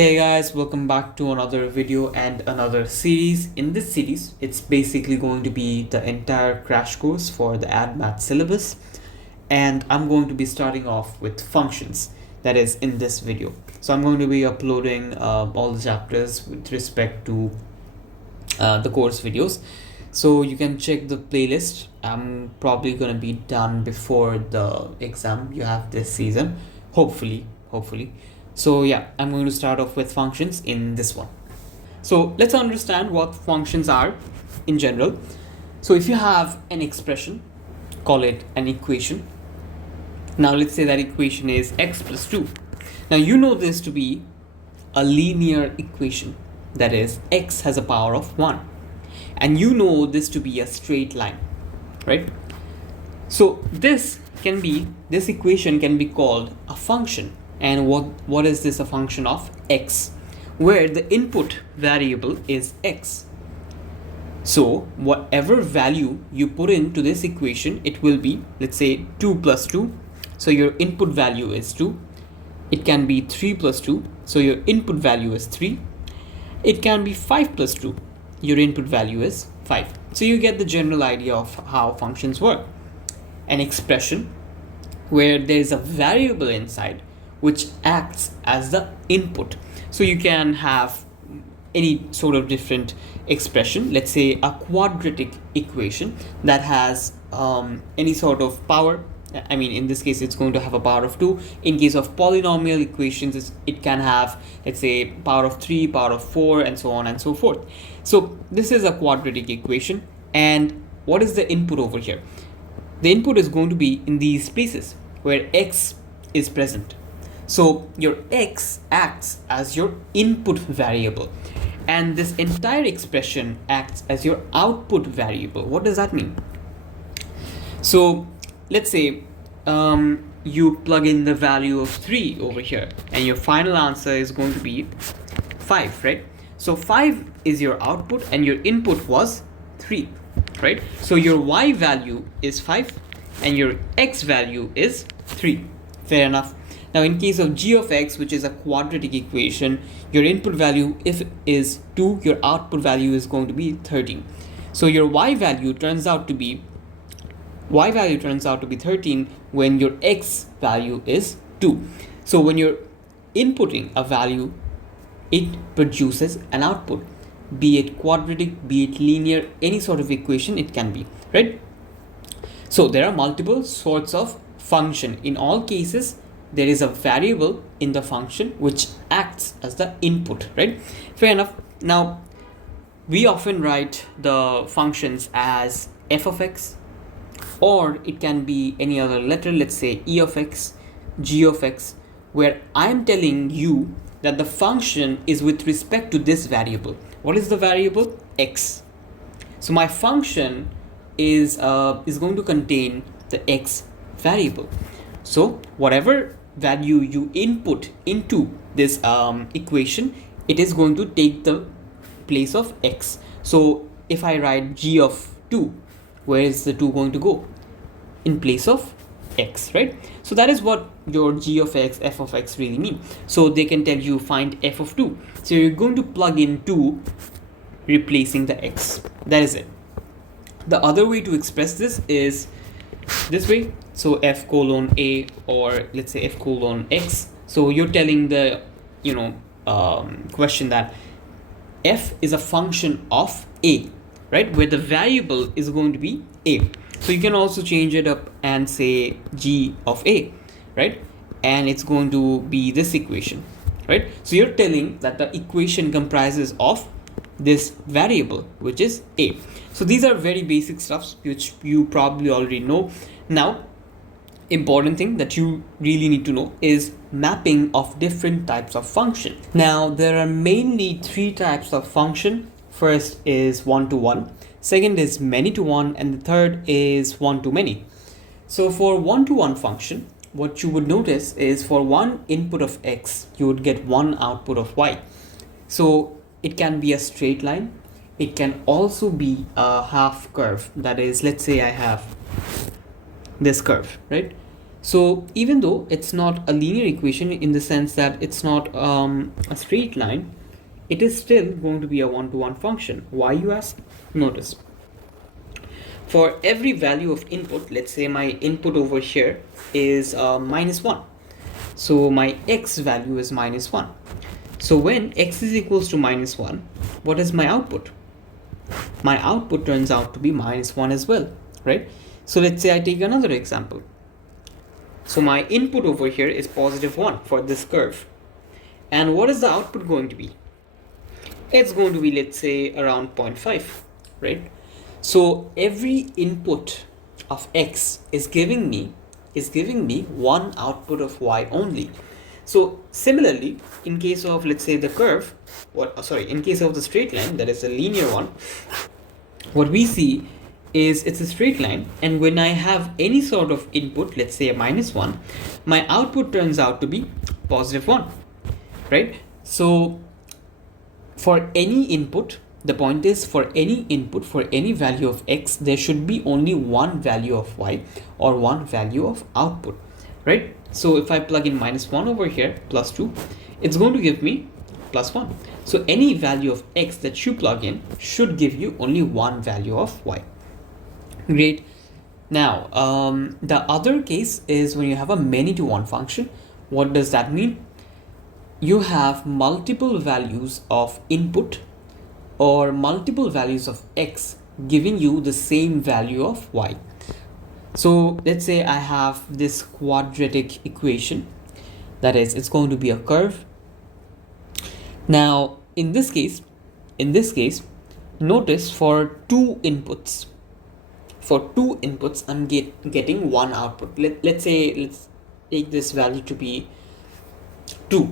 Hey guys, welcome back to another video and another series. In this series, it's basically going to be the entire crash course for the addmath syllabus, and I'm going to be starting off with functions, that is in this video. So I'm going to be uploading all the chapters with respect to the course videos, so you can check the playlist. I'm probably going to be done before the exam you have this season, hopefully. So yeah, I'm going to start off with functions in this one. So let's understand what functions are in general. So if you have an expression, call it an equation. Now let's say that equation is x plus 2. Now you know this to be a linear equation, that is x has a power of 1, and you know this to be a straight line, right? So this equation can be called a function. And what is this a function of? X, where the input variable is x. So whatever value you put into this equation, it will be, let's say 2 plus 2. So your input value is 2. It can be 3 plus 2. So your input value is 3. It can be 5 plus 2. Your input value is 5. So you get the general idea of how functions work. An expression where there is a variable inside which acts as the input. So you can have any sort of different expression, let's say a quadratic equation that has any sort of power. I mean, in this case, it's going to have a power of 2. In case of polynomial equations, it can have, let's say, power of 3, power of 4, and so on and so forth. So this is a quadratic equation. And what is the input over here? The input is going to be in these places where x is present. So your x acts as your input variable, and this entire expression acts as your output variable. What does that mean? So let's say you plug in the value of 3 over here, and your final answer is going to be 5, right? So 5 is your output and your input was 3, right? So your y value is 5 and your x value is 3. Fair enough. Now in case of g of x, which is a quadratic equation, your input value if is 2, your output value is going to be 13. So your y value turns out to be 13 when your x value is 2. So when you're inputting a value, it produces an output, be it quadratic, be it linear, any sort of equation it can be, right? So there are multiple sorts of function. In all cases, there is a variable in the function which acts as the input, right? Fair enough. Now we often write the functions as f of x, or it can be any other letter, let's say e of x, g of x, where I'm telling you that the function is with respect to this variable. What is the variable? X. So my function is going to contain the x variable. So whatever value you input into this equation, it is going to take the place of x. So if I write g of 2, where is the 2 going to go? In place of x, right? So that is what your g of x, f of x really mean. So they can tell you find f of 2. So you're going to plug in 2 replacing the x. That is it. The other way to express this is this way. So f colon a, or let's say f colon x. So you're telling the question that f is a function of a, right, where the variable is going to be a. So you can also change it up and say g of a, right, and it's going to be this equation, right? So you're telling that the equation comprises of this variable, which is a. So these are very basic stuff which you probably already know. Now important thing that you really need to know is mapping of different types of function. Now there are mainly 3 types of function. First is one-to-one, second is many-to-one, and the third is one-to-many. So for one-to-one function, what you would notice is for one input of x, you would get one output of y. So it can be a straight line. It can also be a half curve. That is, let's say I have this curve, right? So even though it's not a linear equation in the sense that it's not a straight line, it is still going to be a one-to-one function. Why, you ask? Notice, for every value of input, let's say my input over here is -1. So my x value is -1. So when x is equals to -1, what is my output? My output turns out to be -1 as well, right? So let's say I take another example. So my input over here is +1 for this curve. And what is the output going to be? It's going to be, let's say, around 0.5, right? So every input of x is giving me one output of y only. So similarly, in case of, let's say, the curve, in case of the straight line, that is a linear one, what we see is it's a straight line, and when I have any sort of input, let's say a -1, my output turns out to be +1, right? So for any input, the point is, for any input, for any value of x, there should be only one value of y, or one value of output, right? So if I plug in -1 over here, +2, it's going to give me +1. So any value of x that you plug in should give you only one value of y. Great. Now, the other case is when you have a many-to-one function. What does that mean? You have multiple values of input or multiple values of x giving you the same value of y. So let's say I have this quadratic equation, that is, it's going to be a curve. Now in this case, notice for two inputs, I'm getting one output. Let's take this value to be 2.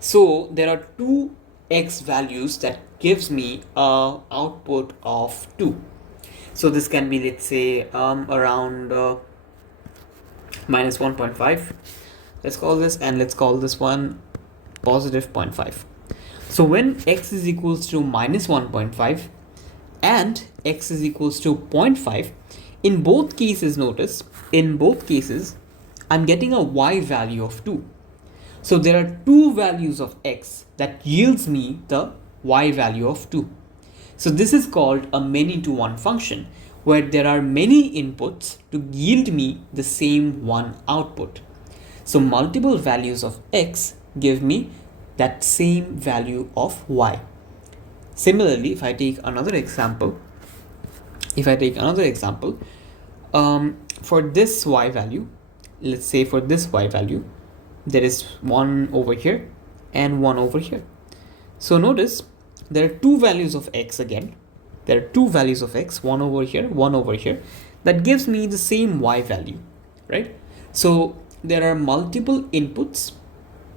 So there are two x values that gives me a output of 2. So this can be, let's say, around -1.5. Let's call this, and let's call this one +0.5. So when x is equals to -1.5 and x is equals to 0.5, in both cases, notice, in both cases, I'm getting a y value of 2. So there are two values of x that yields me the y value of 2. So this is called a many-to-one function, where there are many inputs to yield me the same one output. So multiple values of x give me that same value of y. Similarly, if I take another example, for this y value, let's say for this y value, there is one over here and one over here. So notice there are two values of x again. There are two values of x, one over here, one over here, that gives me the same y value, right? So there are multiple inputs,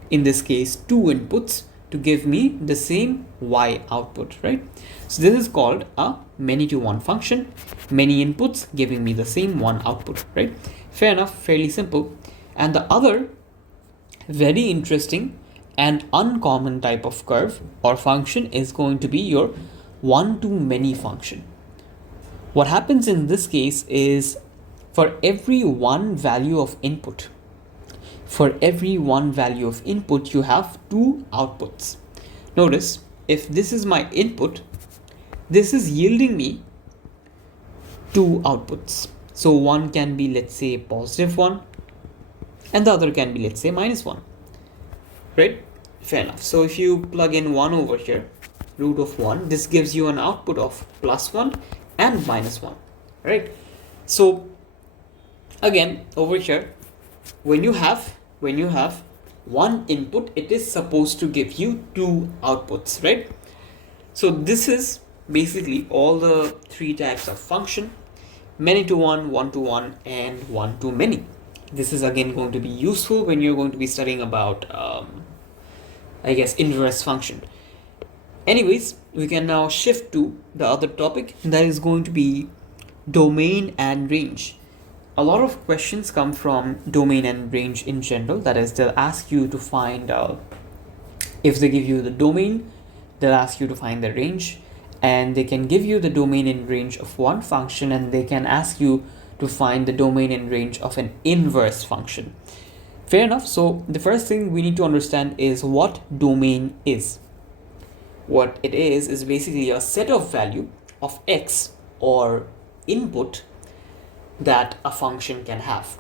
in this case two inputs, to give me the same y output, right? So this is called a many-to-one function, many inputs giving me the same one output, right? Fair enough, fairly simple. And the other very interesting and uncommon type of curve or function is going to be your one-to-many function. What happens in this case is, for every one value of input, you have two outputs. Notice, if this is my input, this is yielding me two outputs. So one can be, let's say, +1, and the other can be, let's say, -1, right? Fair enough. So if you plug in 1 over here, root of 1, this gives you an output of +1 and -1, right? So again, over here, when you have one input, it is supposed to give you two outputs, right? So this is basically all the three types of function: many-to-one, one-to-one, and one-to-many. This is again going to be useful when you're going to be studying about inverse function. Anyways, we can now shift to the other topic, that is going to be domain and range. A lot of questions come from domain and range in general. That is, they'll ask you to find, if they give you the domain, they'll ask you to find the range, and they can give you the domain and range of one function, and they can ask you to find the domain and range of an inverse function. Fair enough. So the first thing we need to understand is what domain is. What it is basically a set of value of x or input that a function can have.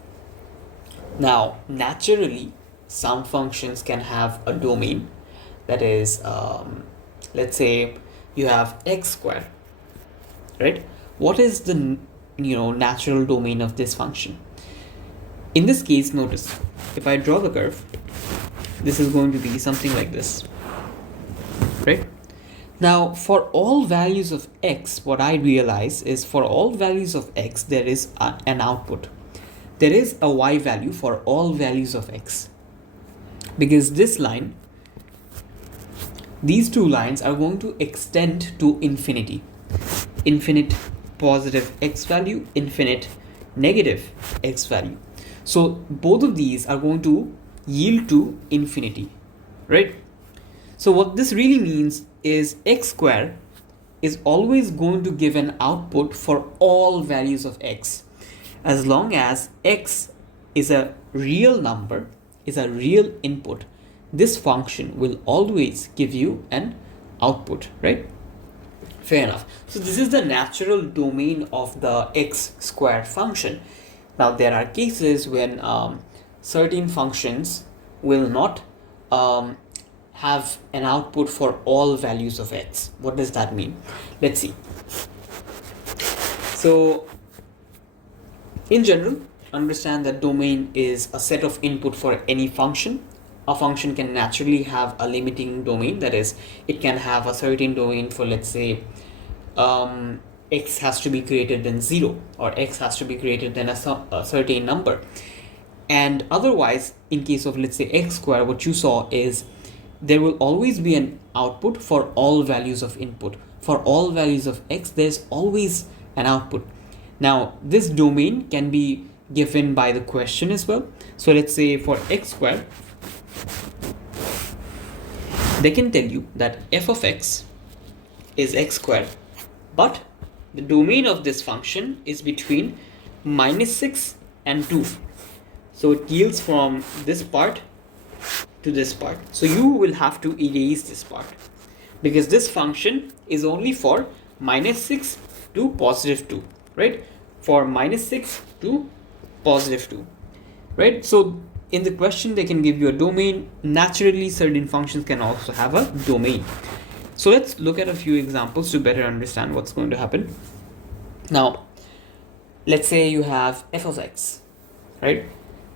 Now, naturally, some functions can have a domain. That is, let's say you have x squared, right? What is the natural domain of this function? In this case, notice if I draw the curve, this is going to be something like this, right? Now, for all values of x, what I realize is for all values of x, there is an output. There is a y value for all values of x, because this line, these two lines are going to extend to infinity. Infinite positive x value, infinite negative x value. So both of these are going to yield to infinity, right? So what this really means is x squared is always going to give an output for all values of x. As long as x is a real number, is a real input, this function will always give you an output, right? Fair enough. So this is the natural domain of the x squared function. Now there are cases when certain functions will not have an output for all values of x. What does that mean? Let's see. So in general, understand that domain is a set of input for any function. A function can naturally have a limiting domain, that is, it can have a certain domain for, let's say, x has to be greater than 0, or x has to be greater than a certain number. And otherwise, in case of, let's say, x squared, what you saw is there will always be an output for all values of input. For all values of x, there's always an output. Now, this domain can be given by the question as well. So let's say for x squared, they can tell you that f of x is x squared, but the domain of this function is between -6 and 2. So it yields from this part to this part. So you will have to erase this part, because this function is only for -6 to +2, right? For -6 to +2, right? So in the question, they can give you a domain. Naturally, certain functions can also have a domain. So let's look at a few examples to better understand what's going to happen. Now, let's say you have f of x, right?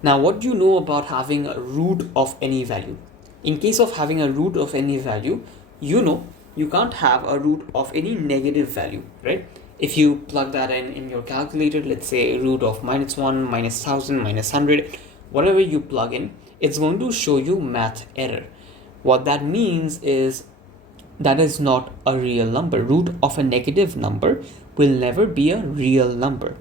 Now, what do you know about having a root of any value? In case of having a root of any value, you know you can't have a root of any negative value, right? If you plug that in your calculator, let's say root of -1, -1000, -100, whatever you plug in, it's going to show you math error. What that means is that is not a real number. Root of a negative number will never be a real number.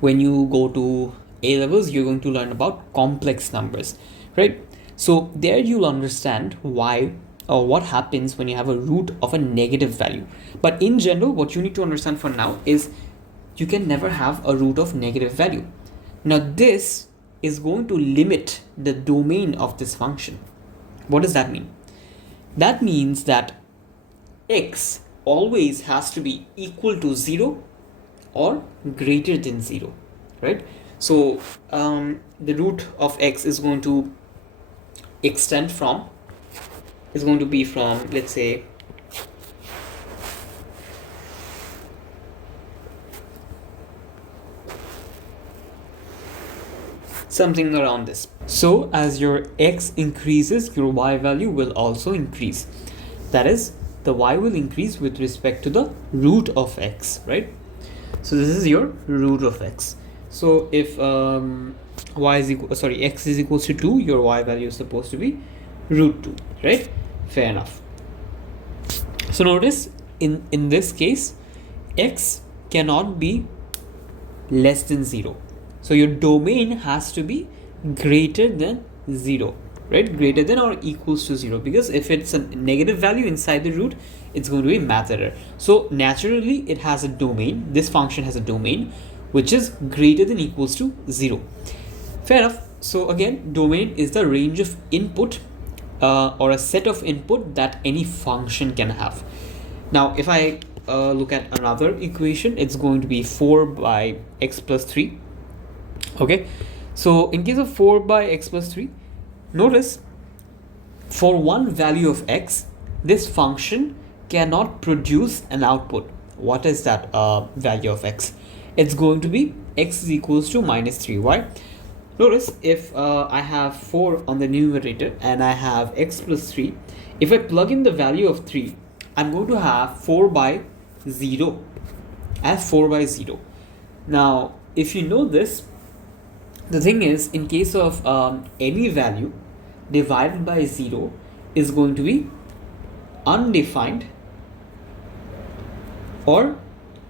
When you go to A levels, you're going to learn about complex numbers, right? So there you'll understand why or what happens when you have a root of a negative value. But in general, what you need to understand for now is you can never have a root of negative value. Now this is going to limit the domain of this function. What does that mean? That means that x always has to be equal to 0 or greater than 0, right? So the root of x is going to extend from, is going to be from, let's say, something around this. So as your x increases, your y value will also increase. That is, the y will increase with respect to the root of x, right? So this is your root of x. So if x is equals to 2, your y value is supposed to be root 2, right? Fair enough. So notice in this case, x cannot be less than 0. So your domain has to be greater than 0, right? Greater than or equals to 0, because if it's a negative value inside the root, it's going to be math error. So naturally it has a domain. This function has a domain. which is greater than equals to 0. Fair enough. So again, domain is the range of input or a set of input that any function can have. Now if I look at another equation, it's going to be 4 by x plus 3. Okay, so in case of 4 by x plus 3, notice for one value of x, this function cannot produce an output. What is that value of x? It's going to be x is equals to minus 3. Why? Notice if I have 4 on the numerator and I have x plus 3, if I plug in the value of 3, I'm going to have 4 by 0. I have 4 by 0. Now, if you know this, the thing is, in case of any value divided by 0 is going to be undefined or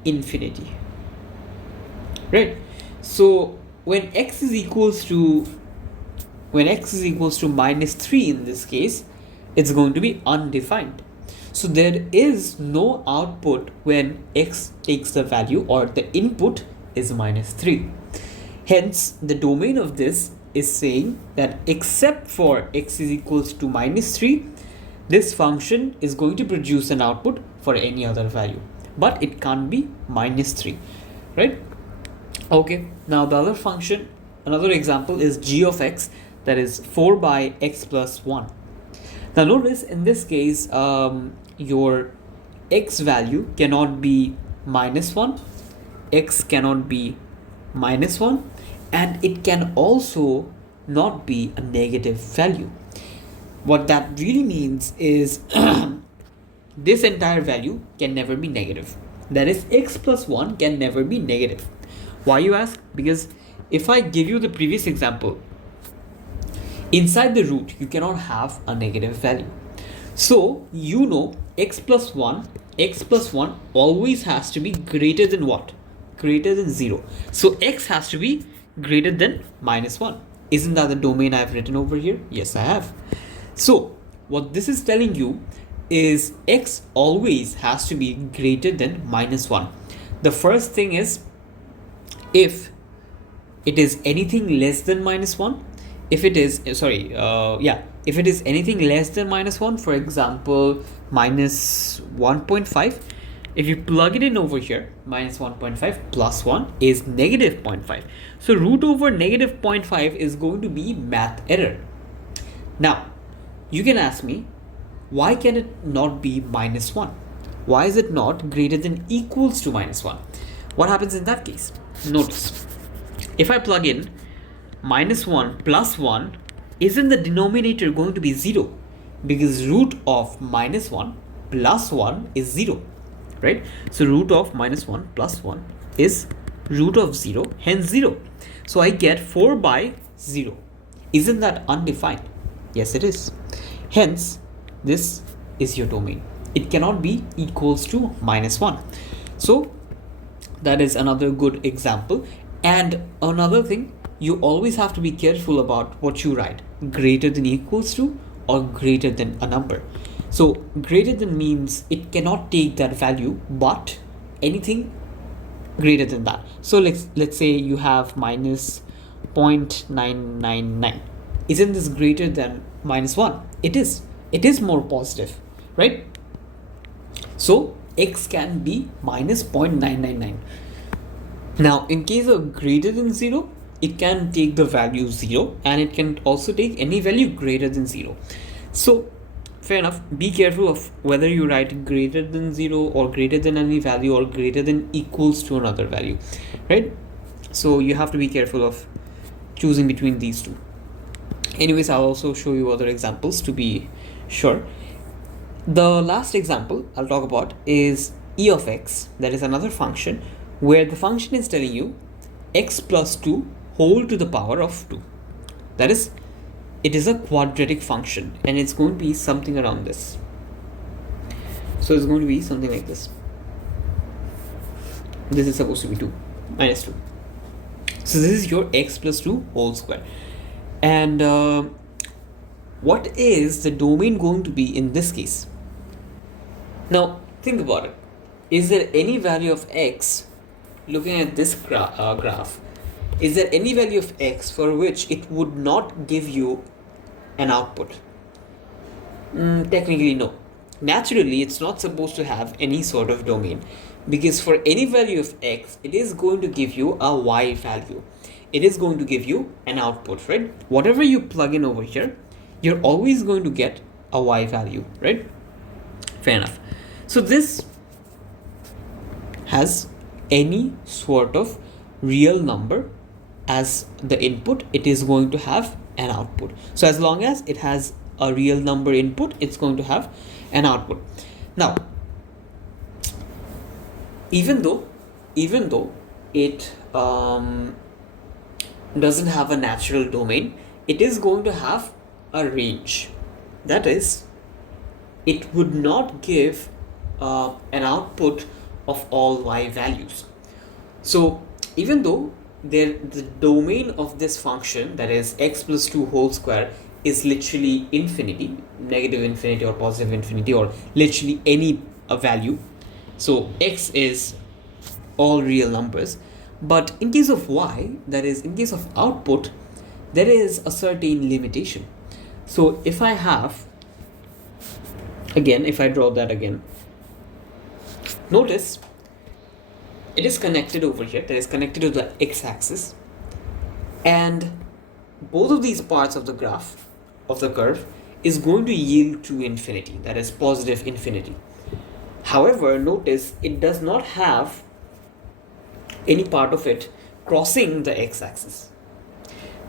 infinity, right? So when x is equals to minus 3 in this case, it's going to be undefined. So there is no output when x takes the value or the input is minus 3. Hence, the domain of this is saying that except for x is equals to minus 3, this function is going to produce an output for any other value, but it can't be minus 3, right? Okay, now the other function, another example is g of x, that is 4 by x plus 1. Now notice in this case, your x value cannot be minus 1, x cannot be minus 1, and it can also not be a negative value. What that really means is this entire value can never be negative. That is, x plus 1 can never be negative. Why, you ask? Because if I give you the previous example, inside the root you cannot have a negative value. So you know x plus 1 always has to be greater than what? Greater than 0. So x has to be greater than minus 1. Isn't that the domain I've written over here? Yes, I have. So what this is telling you is x always has to be greater than minus 1. The first thing is, if it is anything less than minus 1, if it is if it is anything less than minus 1, for example minus 1.5, if you plug it in over here, minus 1.5 plus 1 is negative 0.5. So root over negative 0.5 is going to be math error. Now you can ask me, why can it not be minus 1? Why is it not greater than equals to minus 1? What happens in that case? Notice, if I plug in minus 1 plus 1, isn't the denominator going to be 0? Because root of minus 1 plus 1 is 0, right? So root of minus 1 plus 1 is root of 0, hence 0. So I get 4 by 0. Isn't that undefined? Yes, it is. Hence, this is your domain. It cannot be equals to minus 1. So that is another good example. And another thing, you always have to be careful about what you write, greater than equals to or greater than a number. So greater than means it cannot take that value, but anything greater than that. So let's say you have minus 0.999. Isn't this greater than minus 1? It is. It is more positive, right? So x can be minus 0.999. Now in case of greater than 0, it can take the value 0, and it can also take any value greater than 0. So fair enough, be careful of whether you write greater than 0 or greater than any value or greater than equals to another value, right? So you have to be careful of choosing between these two. Anyways, I'll also show you other examples to be sure. The last example I'll talk about is e of x. That is another function where the function is telling you x plus 2 whole to the power of 2. That is, it is a quadratic function, and it's going to be something around this. So it's going to be something like this. This is supposed to be 2 minus 2. So this is your x plus 2 whole square. And what is the domain going to be in this case? Now think about it. Is there any value of x looking at this graph, is there any value of x for which it would not give you an output? Technically, no. Naturally, it's not supposed to have any sort of domain, because for any value of x, it is going to give you a y value. It is going to give you an output, right? Whatever you plug in over here, you're always going to get a y value, right? Fair enough. So this has any sort of real number as the input, it is going to have an output. So as long as it has a real number input, it's going to have an output. Now, even though it doesn't have a natural domain, it is going to have a range. That is, it would not give an output of all y values. So even though the domain of this function, that is x plus 2 whole square, is literally infinity, negative infinity or positive infinity, or literally any value, so x is all real numbers, but in case of y, that is in case of output, there is a certain limitation. So if I have, again, if I draw that again, notice it is connected over here, that is connected to the x-axis, and both of these parts of the graph of the curve is going to yield to infinity, that is positive infinity. However, notice it does not have any part of it crossing the x-axis.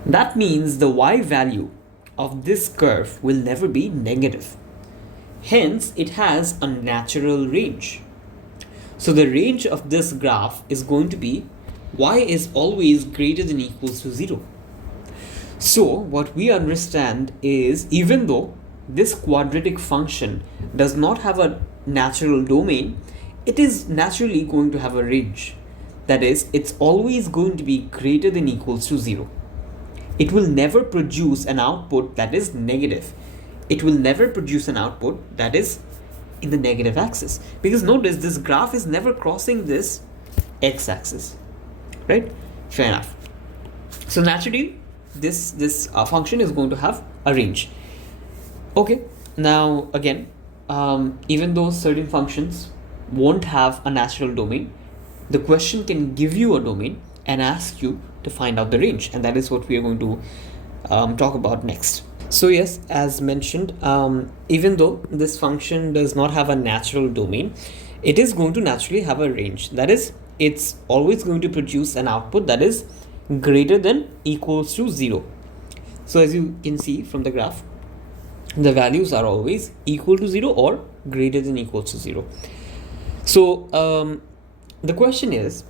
That means the y value of this curve will never be negative. Hence, it has a natural range. So the range of this graph is going to be y is always greater than equals to 0. So what we understand is, even though this quadratic function does not have a natural domain, it is naturally going to have a range. That is, it's always going to be greater than equals to 0. It will never produce an output that is negative. It will never produce an output that is in the negative axis, because notice this graph is never crossing this x-axis, right? Fair enough. So naturally, this function is going to have a range. Okay, now again, even though certain functions won't have a natural domain, the question can give you a domain and ask you to find out the range, and that is what we are going to talk about next. So yes, as mentioned, even though this function does not have a natural domain, it is going to naturally have a range. That is, it's always going to produce an output that is greater than equals to 0. So as you can see from the graph, the values are always equal to 0 or greater than equals to 0. So the question is,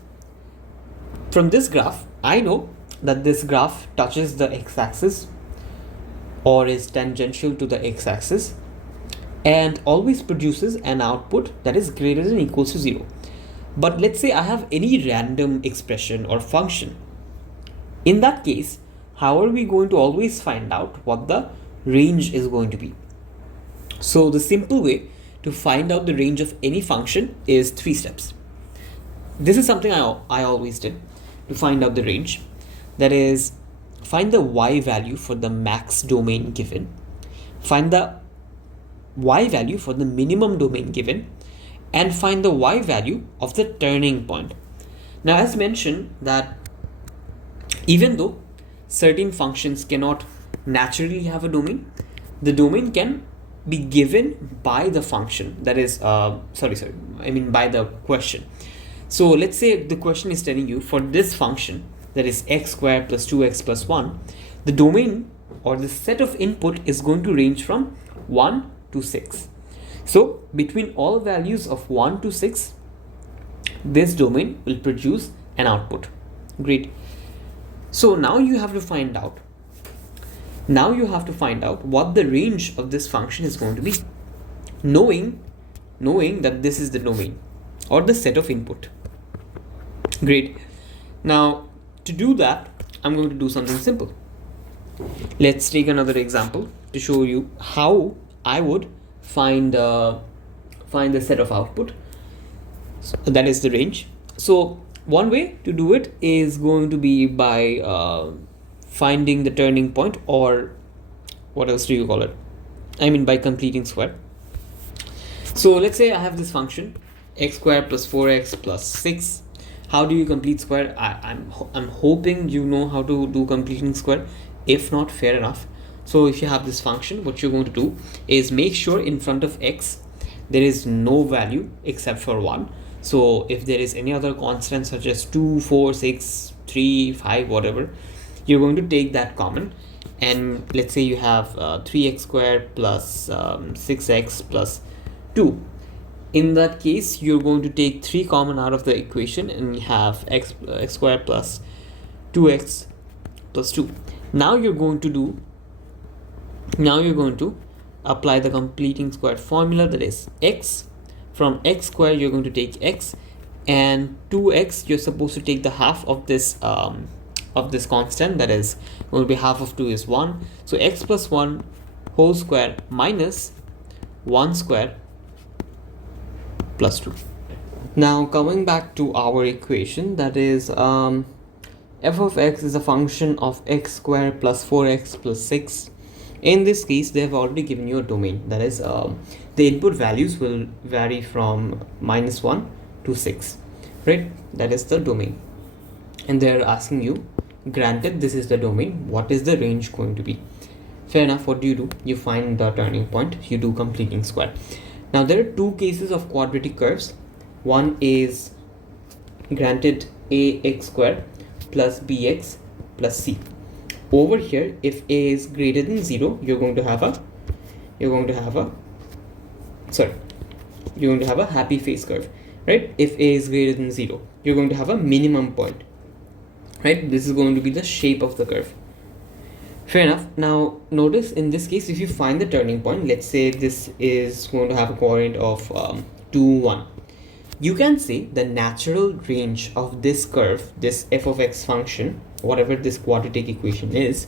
from this graph, I know that this graph touches the x-axis or is tangential to the x-axis and always produces an output that is greater than equals to 0. But let's say I have any random expression or function. In that case, how are we going to always find out what the range is going to be? So the simple way to find out the range of any function is 3 steps. This is something I always did to find out the range. That is, find the y value for the max domain given, find the y value for the minimum domain given, and find the y value of the turning point. Now, as mentioned, that even though certain functions cannot naturally have a domain, the domain can be given by the function, that is by the question. So let's say the question is telling you, for this function, that is x squared plus 2x plus 1, the domain or the set of input is going to range from 1 to 6. So between all values of 1 to 6, this domain will produce an output. Great. So now you have to find out what the range of this function is going to be, knowing that this is the domain or the set of input. Great. Now, to do that, I'm going to do something simple. Let's take another example to show you how I would find the set of output. So that is the range. So One way to do it is going to be by finding the turning point, or what else do you call it? I mean by completing square. So let's say I have this function x squared plus 4x plus 6. How do you complete square? I'm hoping you know how to do completing square. If not, fair enough. So if you have this function, what you're going to do is make sure in front of x there is no value except for 1. So if there is any other constant such as 2, 4, 6, 3, 5, whatever, you're going to take that common. And let's say you have 3x squared plus 6x plus 2. In that case, you're going to take 3 common out of the equation and you have x squared plus 2x plus 2. Now you're going to apply the completing square formula, that is x. From x squared you're going to take x, and 2x you're supposed to take the half of this constant, that is going to be half of 2 is 1. So x plus 1 whole square minus 1 square plus 2. Now coming back to our equation, that is f of x is a function of x squared plus 4x plus 6. In this case, they have already given you a domain, that is the input values will vary from -1 to 6, right? That is the domain, and they're asking you, granted this is the domain, what is the range going to be? Fair enough. What do? You find the turning point, you do completing square. Now there are two cases of quadratic curves. One is granted ax squared plus bx plus c. Over here, if a is greater than 0, you're going to have a happy face curve, right? If a is greater than 0, you're going to have a minimum point, right? This is going to be the shape of the curve. Fair enough. Now notice in this case, if you find the turning point, let's say this is going to have a coordinate of 2, 1. You can say the natural range of this curve, this f of x function, whatever this quadratic equation is,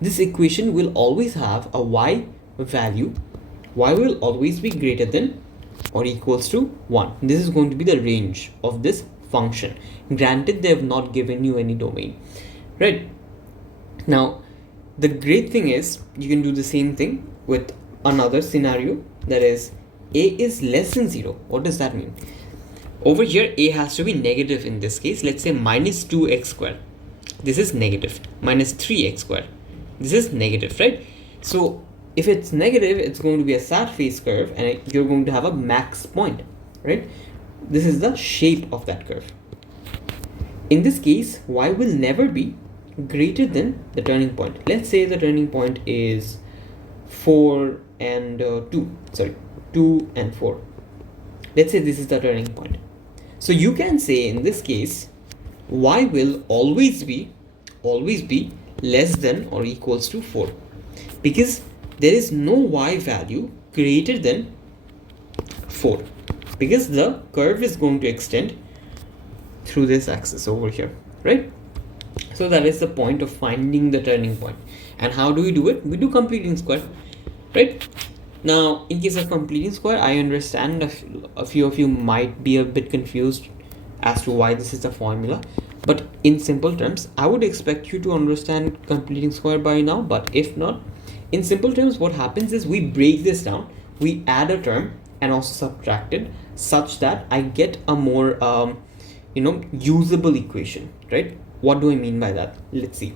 this equation will always have a y value. Y will always be greater than or equals to 1. This is going to be the range of this function. Granted, they have not given you any domain, right? Now, the great thing is you can do the same thing with another scenario, that is a is less than 0. What does that mean? Over here, a has to be negative in this case. Let's say minus 2x squared. This is negative. Minus 3x squared. This is negative, right? So if it's negative, it's going to be a sad face curve and you're going to have a max point, right? This is the shape of that curve. In this case, y will never be greater than the turning point. Let's say the turning point is 2 and 4. Let's say this is the turning point. So you can say in this case, y will always be less than or equals to 4, because there is no y value greater than 4, because the curve is going to extend through this axis over here, right? So that is the point of finding the turning point. And how do we do it? We do completing square, right? Now, in case of completing square, I understand a few of you might be a bit confused as to why this is the formula. But in simple terms, I would expect you to understand completing square by now. But if not, in simple terms, what happens is we break this down. We add a term and also subtract it such that I get a more, usable equation, right? What do I mean by that? Let's see.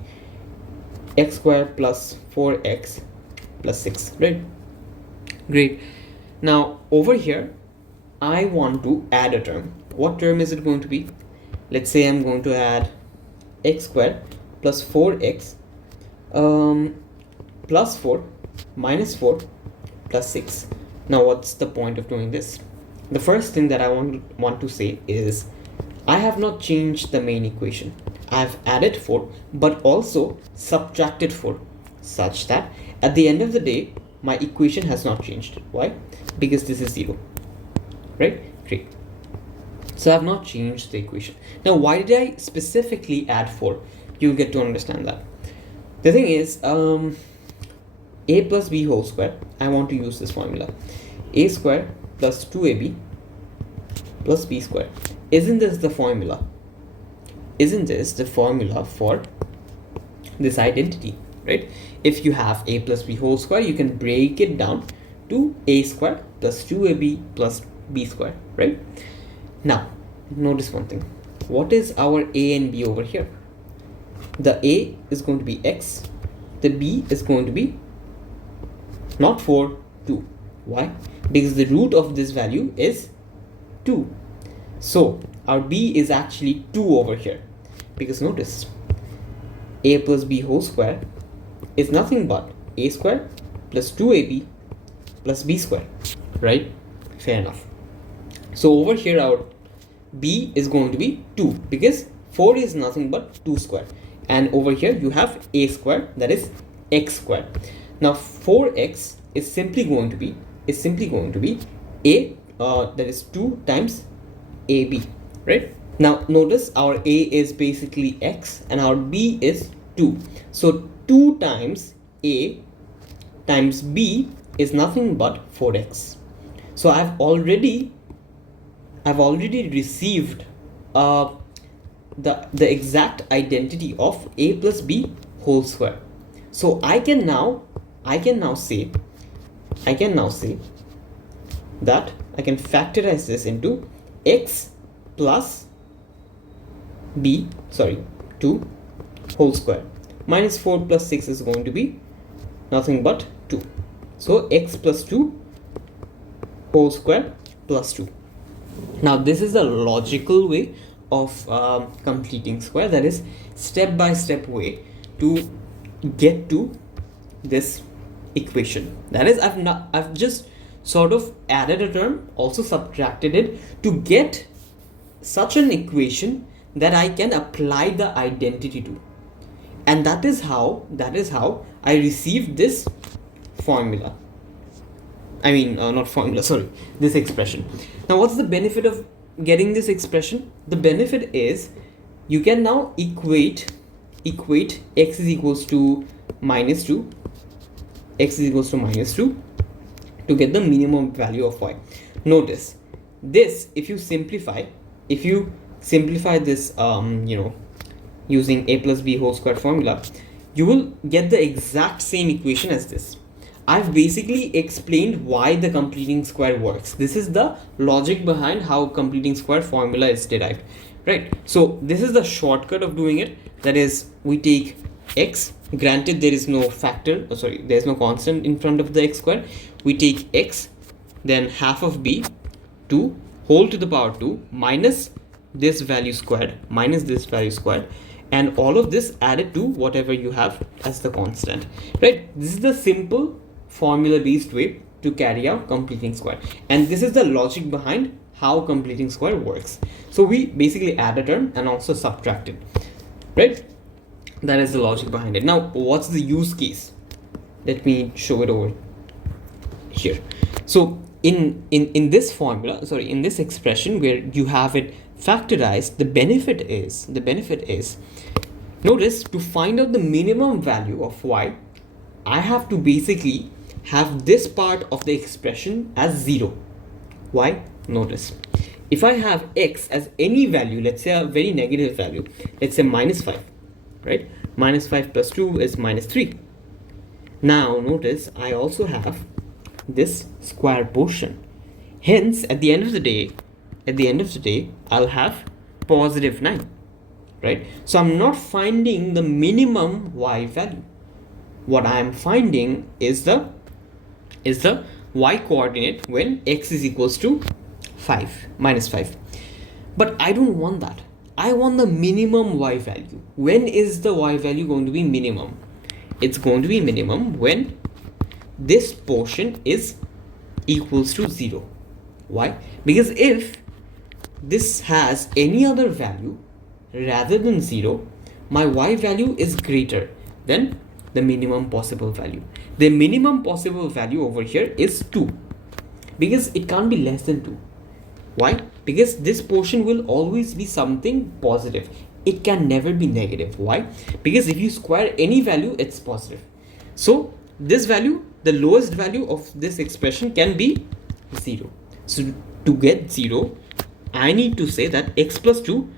X squared plus 4x plus 6, right? Great. Now over here, I want to add a term. What term is it going to be? Let's say I'm going to add x squared plus 4x plus 4 minus 4 plus 6. Now what's the point of doing this? The first thing that I want to say is I have not changed the main equation. I've added 4 but also subtracted 4 such that at the end of the day my equation has not changed. Why? Because this is 0, right? Great. So I have not changed the equation. Now why did I specifically add 4? You'll get to understand that. The thing is, a plus b whole square, I want to use this formula. A square plus 2ab plus b square. Isn't this the formula? isn't this the formula for this identity, right? If you have a plus b whole square, you can break it down to a square plus 2ab plus b square, right? Now, notice one thing. What is our a and b over here? The a is going to be x, the b is going to be not 4, 2. Why? Because the root of this value is 2. So our b is actually 2 over here. Because notice, a plus b whole square is nothing but a square plus 2ab plus b square, right? Fair enough. So over here our b is going to be 2 because 4 is nothing but 2 square. And over here you have a square, that is x square. Now 4x is simply going to be a that is 2 times ab, right? Now notice our a is basically x and our b is 2. So 2 times a times b is nothing but 4x. So I've already received the exact identity of a plus b whole square. So I can now say that I can factorize this into x plus b, 2 whole square minus 4 plus 6 is going to be nothing but 2. So x plus 2 whole square plus 2. Now this is the logical way of completing square, that is step-by-step way to get to this equation. That is, I've just sort of added a term, also subtracted it to get such an equation that I can apply the identity to, and that is how I received this formula. I mean, not formula, sorry, this expression. Now what's the benefit of getting this expression? The benefit is you can now equate x is equals to minus 2, x is equals to minus 2 to get the minimum value of y. Notice this, if you simplify this using a plus b whole square formula, you will get the exact same equation as this. I've basically explained why the completing square works. This is the logic behind how completing square formula is derived, right? So this is the shortcut of doing it. That is, we take x, granted there is no factor, there's no constant in front of the x square. We take x, then half of b, 2 whole to the power 2 minus this value squared, and all of this added to whatever you have as the constant, right? This is the simple formula based way to carry out completing square, and this is the logic behind how completing square works. So we basically add a term and also subtract it, right? That is the logic behind it. Now what's the use case? Let me show it over here. So in this formula, in this expression where you have it factorized, the benefit is notice, to find out the minimum value of y, I have to basically have this part of the expression as 0. Why? Notice, if I have x as any value, let's say a very negative value, let's say minus 5, right? Minus 5 plus 2 is minus 3. Now notice, I also have this square portion. Hence, at the end of the day, I'll have positive 9, right? So I'm not finding the minimum y value. What I am finding is the y coordinate when x is equals to minus 5. But I don't want that. I want the minimum y value. When is the y value going to be minimum? It's going to be minimum when this portion is equals to 0. Why? Because if this has any other value rather than 0, my y value is greater than the minimum possible value. The minimum possible value over here is 2, because it can't be less than 2. Why? Because this portion will always be something positive. It can never be negative. Why? Because if you square any value, it's positive. So this value, the lowest value of this expression, can be 0. So to get 0, I need to say that x plus 2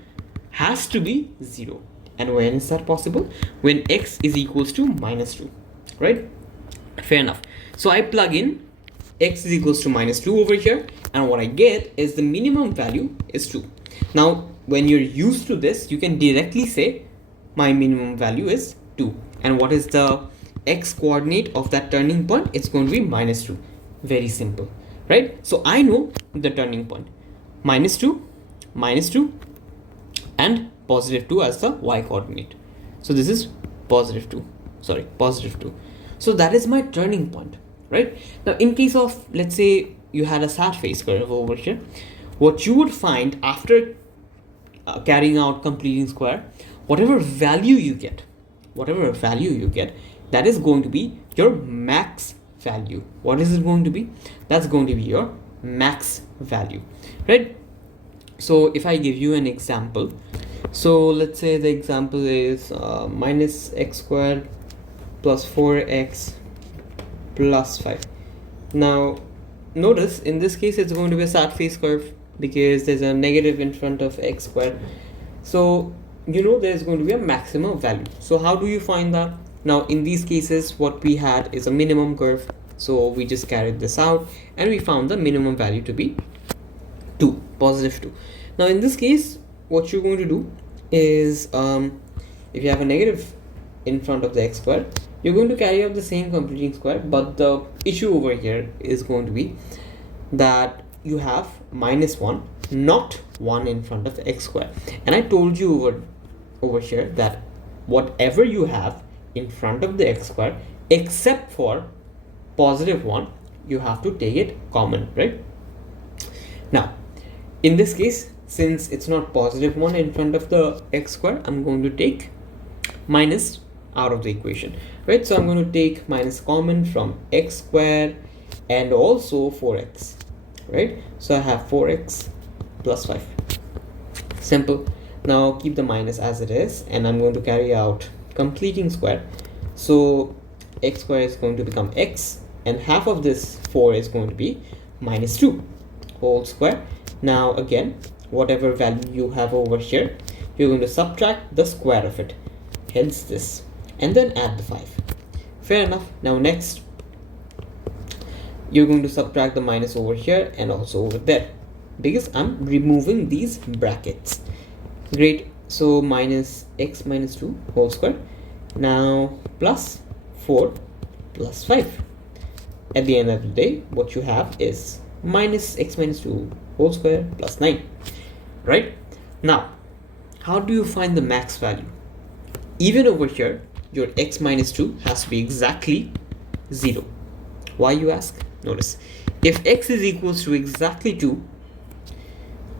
has to be 0. And when is that possible? When x is equals to -2, right? Fair enough. So I plug in x is equals to -2 over here, and what I get is the minimum value is 2. Now, when you're used to this, you can directly say my minimum value is 2. And what is the x coordinate of that turning point? It's going to be -2. Very simple, right? So I know the turning point, -2, -2, and +2 as the y coordinate. So this is +2, sorry, +2. So that is my turning point, right? Now, in case of, let's say you had a sad face curve over here, what you would find after carrying out completing square, whatever value you get, that is going to be your max value. What is it going to be? That's going to be your max value, right? So if I give you an example, so let's say the example is -x² plus 4x plus 5. Now notice in this case it's going to be a sad face curve because there's a negative in front of x squared. So you know there's going to be a maximum value. So how do you find that? Now in these cases what we had is a minimum curve, so we just carried this out and we found the minimum value to be 2, +2. Now in this case what you're going to do is if you have a negative in front of the x square, you're going to carry out the same completing square, but the issue over here is going to be that you have -1, not 1 in front of x square. And I told you over here that whatever you have in front of the x square except for +1, you have to take it common, right? Now in this case, since it's not +1 in front of the x square, I'm going to take minus out of the equation, right? So I'm going to take minus common from x square and also 4x, right? So I have 4x plus 5. Simple. Now keep the minus as it is, and I'm going to carry out completing square. So x square is going to become x, and half of this 4 is going to be -2 whole square. Now again, whatever value you have over here, you're going to subtract the square of it, hence this, and then add the 5. Fair enough. Now next, you're going to subtract the minus over here and also over there, because I'm removing these brackets. Great. So minus x minus 2 whole square, now plus 4 plus 5. At the end of the day, what you have is minus x minus 2 whole square plus 9, right? Now, how do you find the max value? Even over here, your x minus 2 has to be exactly 0. Why, you ask? Notice, if x is equals to exactly 2,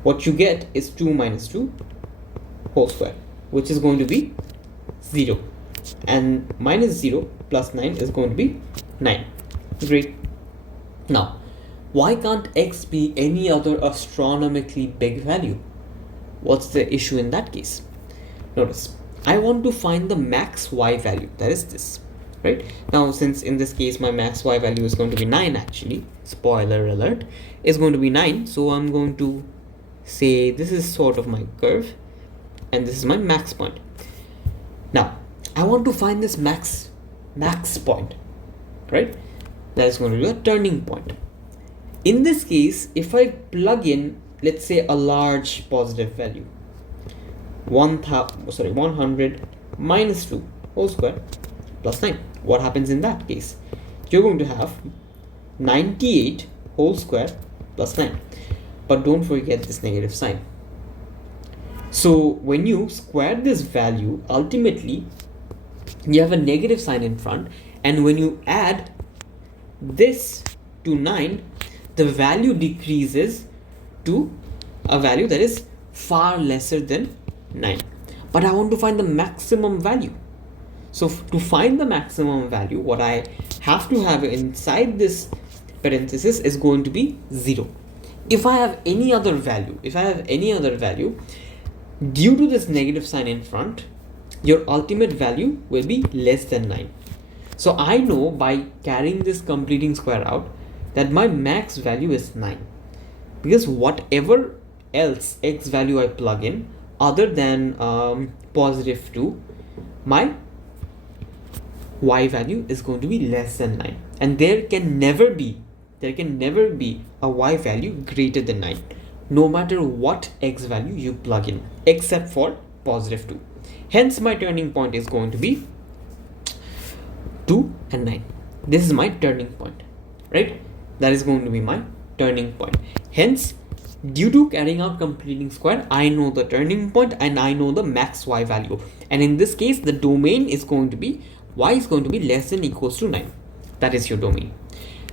what you get is 2 minus 2 whole square, which is going to be 0. And minus 0 plus 9 is going to be 9. Great. Now, why can't x be any other astronomically big value? What's the issue in that case? Notice, I want to find the max y value, that is this, right? Now, since in this case my max y value is going to be 9, actually, spoiler alert, is going to be 9. So I'm going to say this is sort of my curve and this is my max point. Now, I want to find this max point, right? That is going to be a turning point. In this case, if I plug in, let's say, a large positive value, 100 minus 2 whole square plus 9, what happens in that case? You're going to have 98 whole square plus 9. But don't forget this negative sign. So when you square this value, ultimately you have a negative sign in front, and when you add this to 9, the value decreases to a value that is far lesser than 9. But I want to find the maximum value. So to find the maximum value, what I have to have inside this parenthesis is going to be 0. If I have any other value, due to this negative sign in front, your ultimate value will be less than 9. So I know by carrying this completing square out that my max value is 9, because whatever else x value I plug in, other than positive 2, my y value is going to be less than 9, and there can never be a y value greater than 9, no matter what x value you plug in, except for positive 2. Hence my turning point is going to be 2 and 9. This is my turning point, right? That is going to be my turning point. Hence, due to carrying out completing square, I know the turning point and I know the max y value, and in this case the domain is going to be y is going to be less than equals to 9. That is your domain.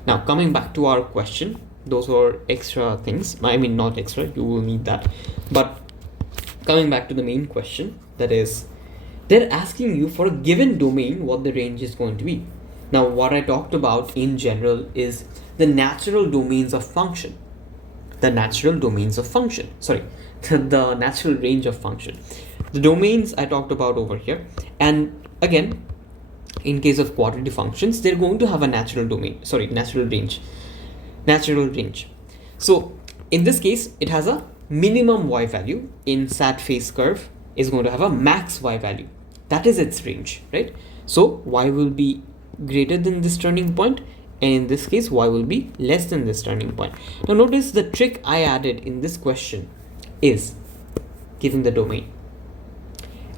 Now coming back to our question, those are extra things, I mean not extra, you will need that, but coming back to the main question, that is they're asking you for a given domain what the range is going to be. Now what I talked about in general is the natural domains of function, the natural range of function. The domains I talked about over here, and again in case of quadratic functions they're going to have a natural range. So in this case it has a minimum y value. In sad face curve is going to have a max y value. That is its range, right? So y will be greater than this turning point, and in this case y will be less than this turning point. Now notice the trick I added in this question is giving the domain,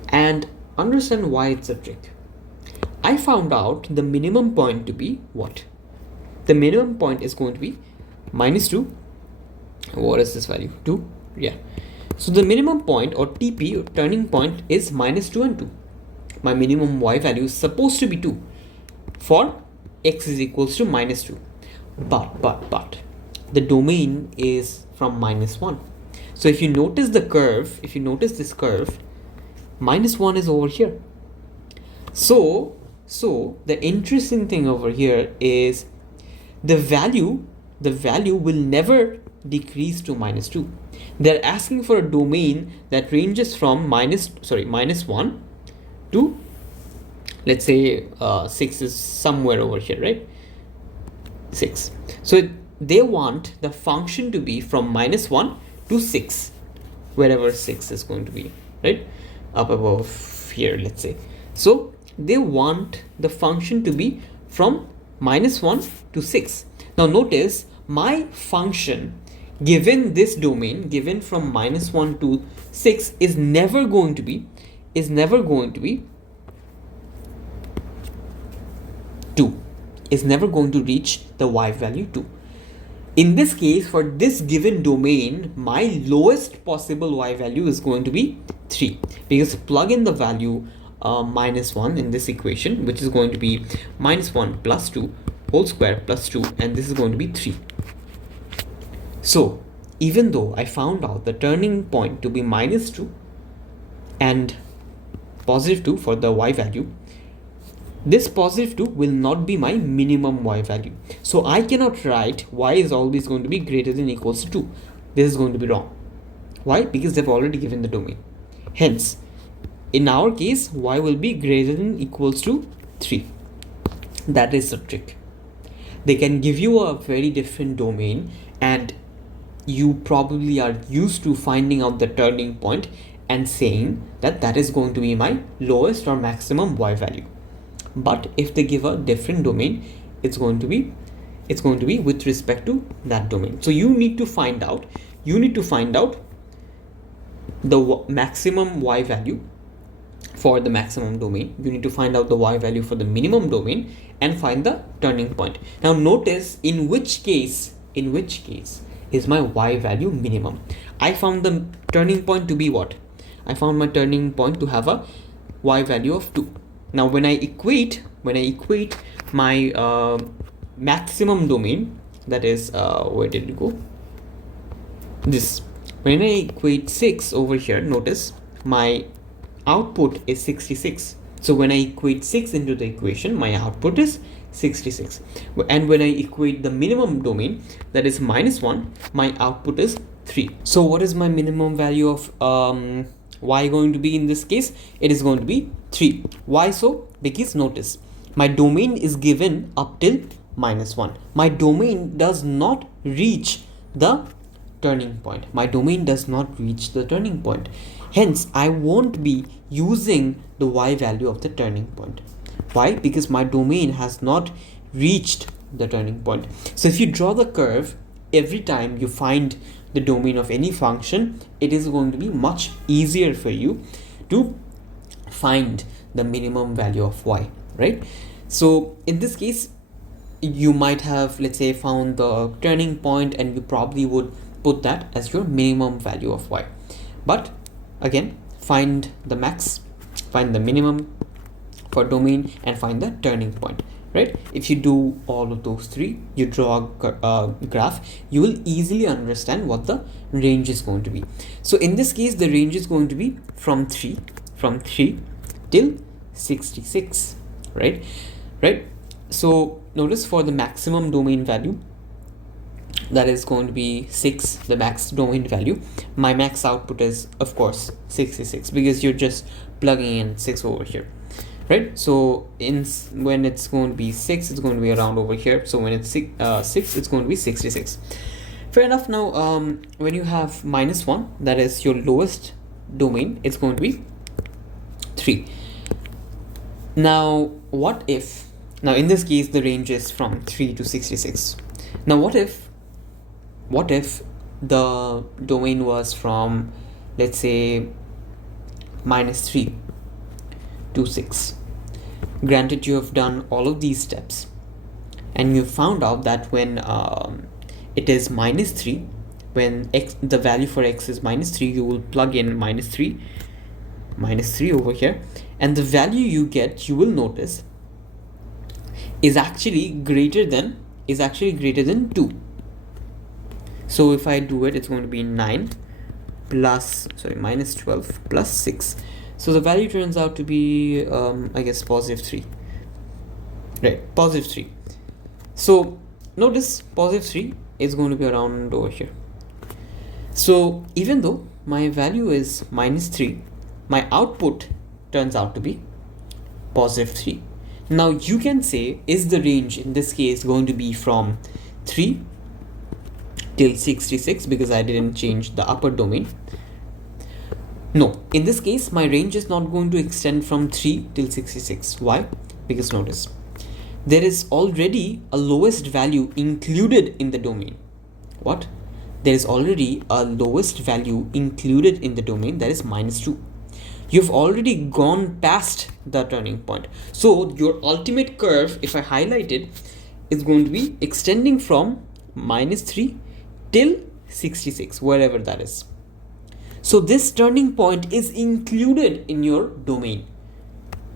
and understand why it's a trick. I found out the minimum point to be what? The minimum point is going to be minus 2. What is this value? 2? Yeah. So the minimum point, or TP, or turning point, is minus 2 and 2. My minimum y value is supposed to be 2 for x is equals to minus 2. But the domain is from minus 1. So if you notice the curve, this curve, minus 1 is over here. So the interesting thing over here is the value will never decrease to minus 2. They're asking for a domain that ranges from minus 1 to, let's say 6 is somewhere over here, right? 6. So they want the function to be from minus 1 to 6, wherever 6 is going to be, right? Up above here, let's say. So they want the function to be from minus 1 to 6. Now notice my function given this domain, given from minus 1 to 6, is never going to be 2, is never going to reach the y value 2. In this case, for this given domain, my lowest possible y value is going to be 3, because plug in the value minus 1 in this equation, which is going to be minus 1 plus 2 whole square plus 2, and this is going to be 3. So even though I found out the turning point to be minus 2 and positive 2 for the y value, this positive 2 will not be my minimum y value. So I cannot write y is always going to be greater than equals to 2. This is going to be wrong. Why? Because they've already given the domain. Hence, in our case, y will be greater than equals to 3. That is the trick. They can give you a very different domain, and you probably are used to finding out the turning point and saying that that is going to be my lowest or maximum y value. But if they give a different domain, it's going to be with respect to that domain. So you need to find out the maximum y value for the maximum domain. You need to find out the y value for the minimum domain and find the turning point. Now notice in which case is my y value minimum. I found the turning point to be what? I found my turning point to have a y value of 2. Now when I equate my maximum domain, that is where did it go? This. When I equate 6 over here, notice my output is 66. So when I equate 6 into the equation, my output is 66. And when I equate the minimum domain, that is minus 1, my output is 3. So what is my minimum value of y going to be in this case? It is going to be 3. Why so? Because notice, my domain is given up till minus 1. My domain does not reach the turning point. My domain does not reach the turning point. Hence, I won't be using the y value of the turning point. Why? Because my domain has not reached the turning point. So if you draw the curve, every time you find the domain of any function, it is going to be much easier for you to find the minimum value of y, right? So in this case, you might have, let's say, found the turning point, and you probably would put that as your minimum value of y. But again, find the max, find the minimum for domain, and find the turning point, right? If you do all of those three, you draw a graph, you will easily understand what the range is going to be. So in this case, the range is going to be from 3 till 66, right? So notice for the maximum domain value, that is going to be 6, the max domain value. My max output is, of course, 66, because you're just plugging in 6 over here, right? So when it's going to be 6, it's going to be around over here. So when it's 6, it's going to be 66. Fair enough. Now when you have -1, that is your lowest domain, it's going to be 3. Now what if, now in this case, the range is from 3 to 66. Now what if the domain was from, let's say, -3 to 6? Granted, you have done all of these steps, and you found out that when it is -3, when the value for x is -3, you will plug in -3 over here, and the value you get, you will notice, is actually greater than 2. So if I do it, it's going to be -12 plus 6. So the value turns out to be, I guess, +3. Right, +3. So notice +3 is going to be around over here. So even though my value is -3, my output turns out to be +3. Now you can say, is the range in this case going to be from 3 till 66, because I didn't change the upper domain? No, in this case, my range is not going to extend from 3 till 66. Why? Because notice, there is already a lowest value included in the domain. What? There is already a lowest value included in the domain, that is -2. You've already gone past the turning point. So your ultimate curve, if I highlight it, is going to be extending from -3 till 66, wherever that is. So this turning point is included in your domain.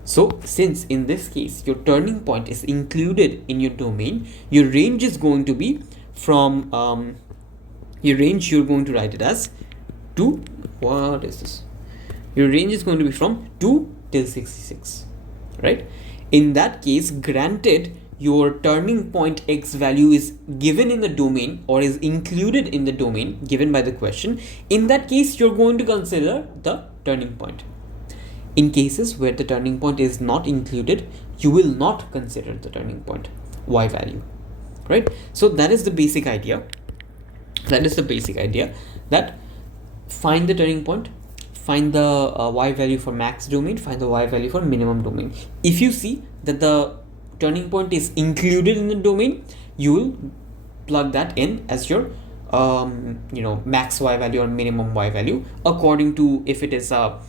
So since in this case your turning point is included in your domain, your range is going to be from your range, you're going to write it as 2. What is this? Your range is going to be from 2 till 66, right? In that case, granted your turning point x value is given in the domain, or is included in the domain given by the question, in that case you're going to consider the turning point. In cases where the turning point is not included, you will not consider the turning point y value, right? So that is the basic idea. That find the turning point, find the y value for max domain, find the y value for minimum domain. If you see that the turning point is included in the domain, you will plug that in as your max y value or minimum y value, according to if it is a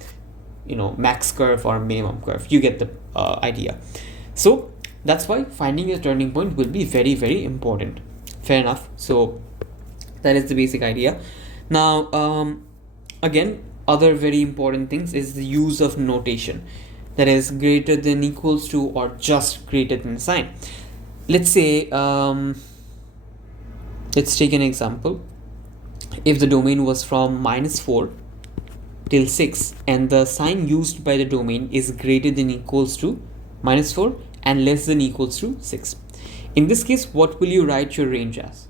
max curve or minimum curve. You get the idea. So that's why finding a turning point will be very, very important. Fair enough. So that is the basic idea. Now again, other very important things is the use of notation, that is greater than, equals to, or just greater than sign. Let's say let's take an example. If the domain was from -4 till 6, and the sign used by the domain is greater than equals to -4 and less than equals to 6. In this case, what will you write your range as?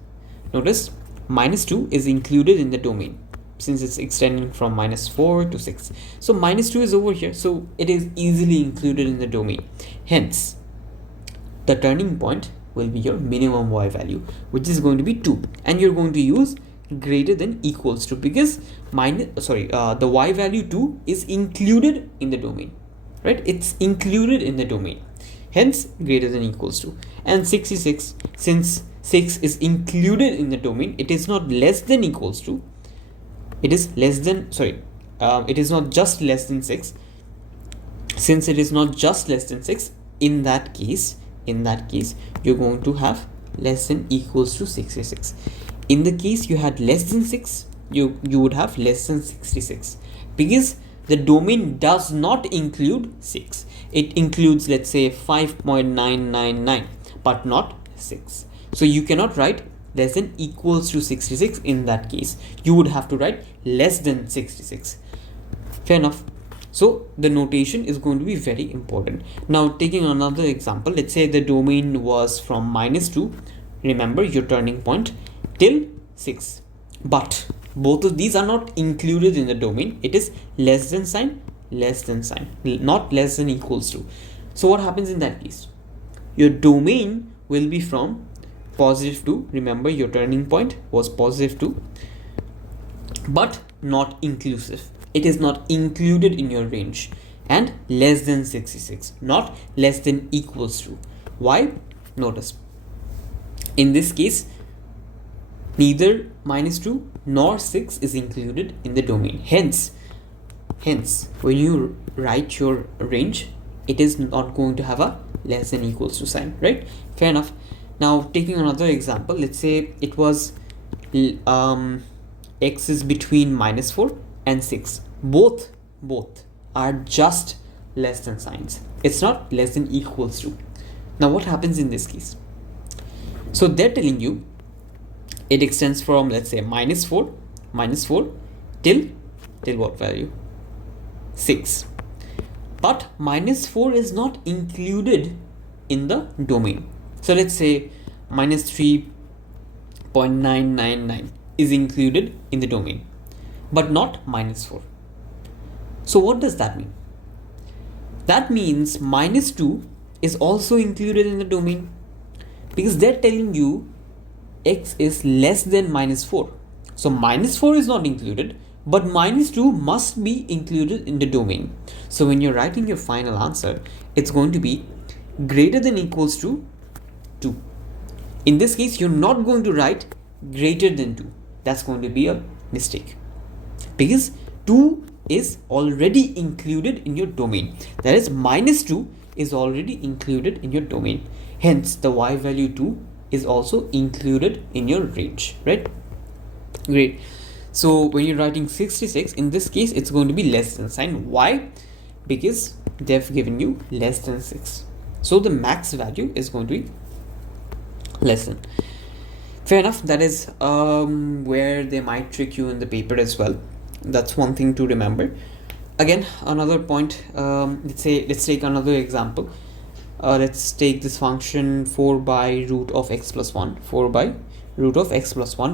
Notice -2 is included in the domain, since it's extending from -4 to 6. So -2 is over here, so it is easily included in the domain. Hence, the turning point will be your minimum y value, which is going to be 2, and you're going to use greater than equals to, because the y value 2 is included in the domain, right? It's included in the domain, hence greater than equals to. And 66, since 6 is included in the domain, it is not less than equals to, it is less than, it is not just less than 6. Since it is not just less than 6, in that case you're going to have less than equals to 66. In the case you had less than 6, you would have less than 66, because the domain does not include 6. It includes, let's say, 5.999, but not 6. So you cannot write less than equals to 66. In that case you would have to write less than 66. Fair enough. So the notation is going to be very important. Now, taking another example, let's say the domain was from -2, remember your turning point, till 6, but both of these are not included in the domain. It is less than sign, not less than equals to. So what happens in that case? Your domain will be from +2, remember your turning point was +2, but not inclusive. It is not included in your range, and less than 66, not less than equals to. Why? Notice, in this case neither -2 nor 6 is included in the domain. Hence when you write your range, it is not going to have a less than equals to sign, right? Fair enough. Now, taking another example, let's say it was x is between -4 and 6. Both are just less than signs. It's not less than equals to. Now what happens in this case? So they're telling you it extends from, let's say, -4 till what value? 6. But -4 is not included in the domain. So let's say -3.999 is included in the domain, but not -4. So what does that mean? That means -2 is also included in the domain, because they're telling you x is less than -4. So -4 is not included, but -2 must be included in the domain. So when you're writing your final answer, it's going to be greater than equals to 2. In this case, you're not going to write greater than 2. That's going to be a mistake, because 2 is already included in your domain. That is, -2 is already included in your domain. Hence, the y value 2 is also included in your range, right? Great. So when you're writing 66, in this case, it's going to be less than sign. Why? Because they've given you less than 6. So the max value is going to be less than. Fair enough. That is where they might trick you in the paper as well. That's one thing to remember. Again, another point, let's take another example. Let's take this function 4 by root of x plus 1,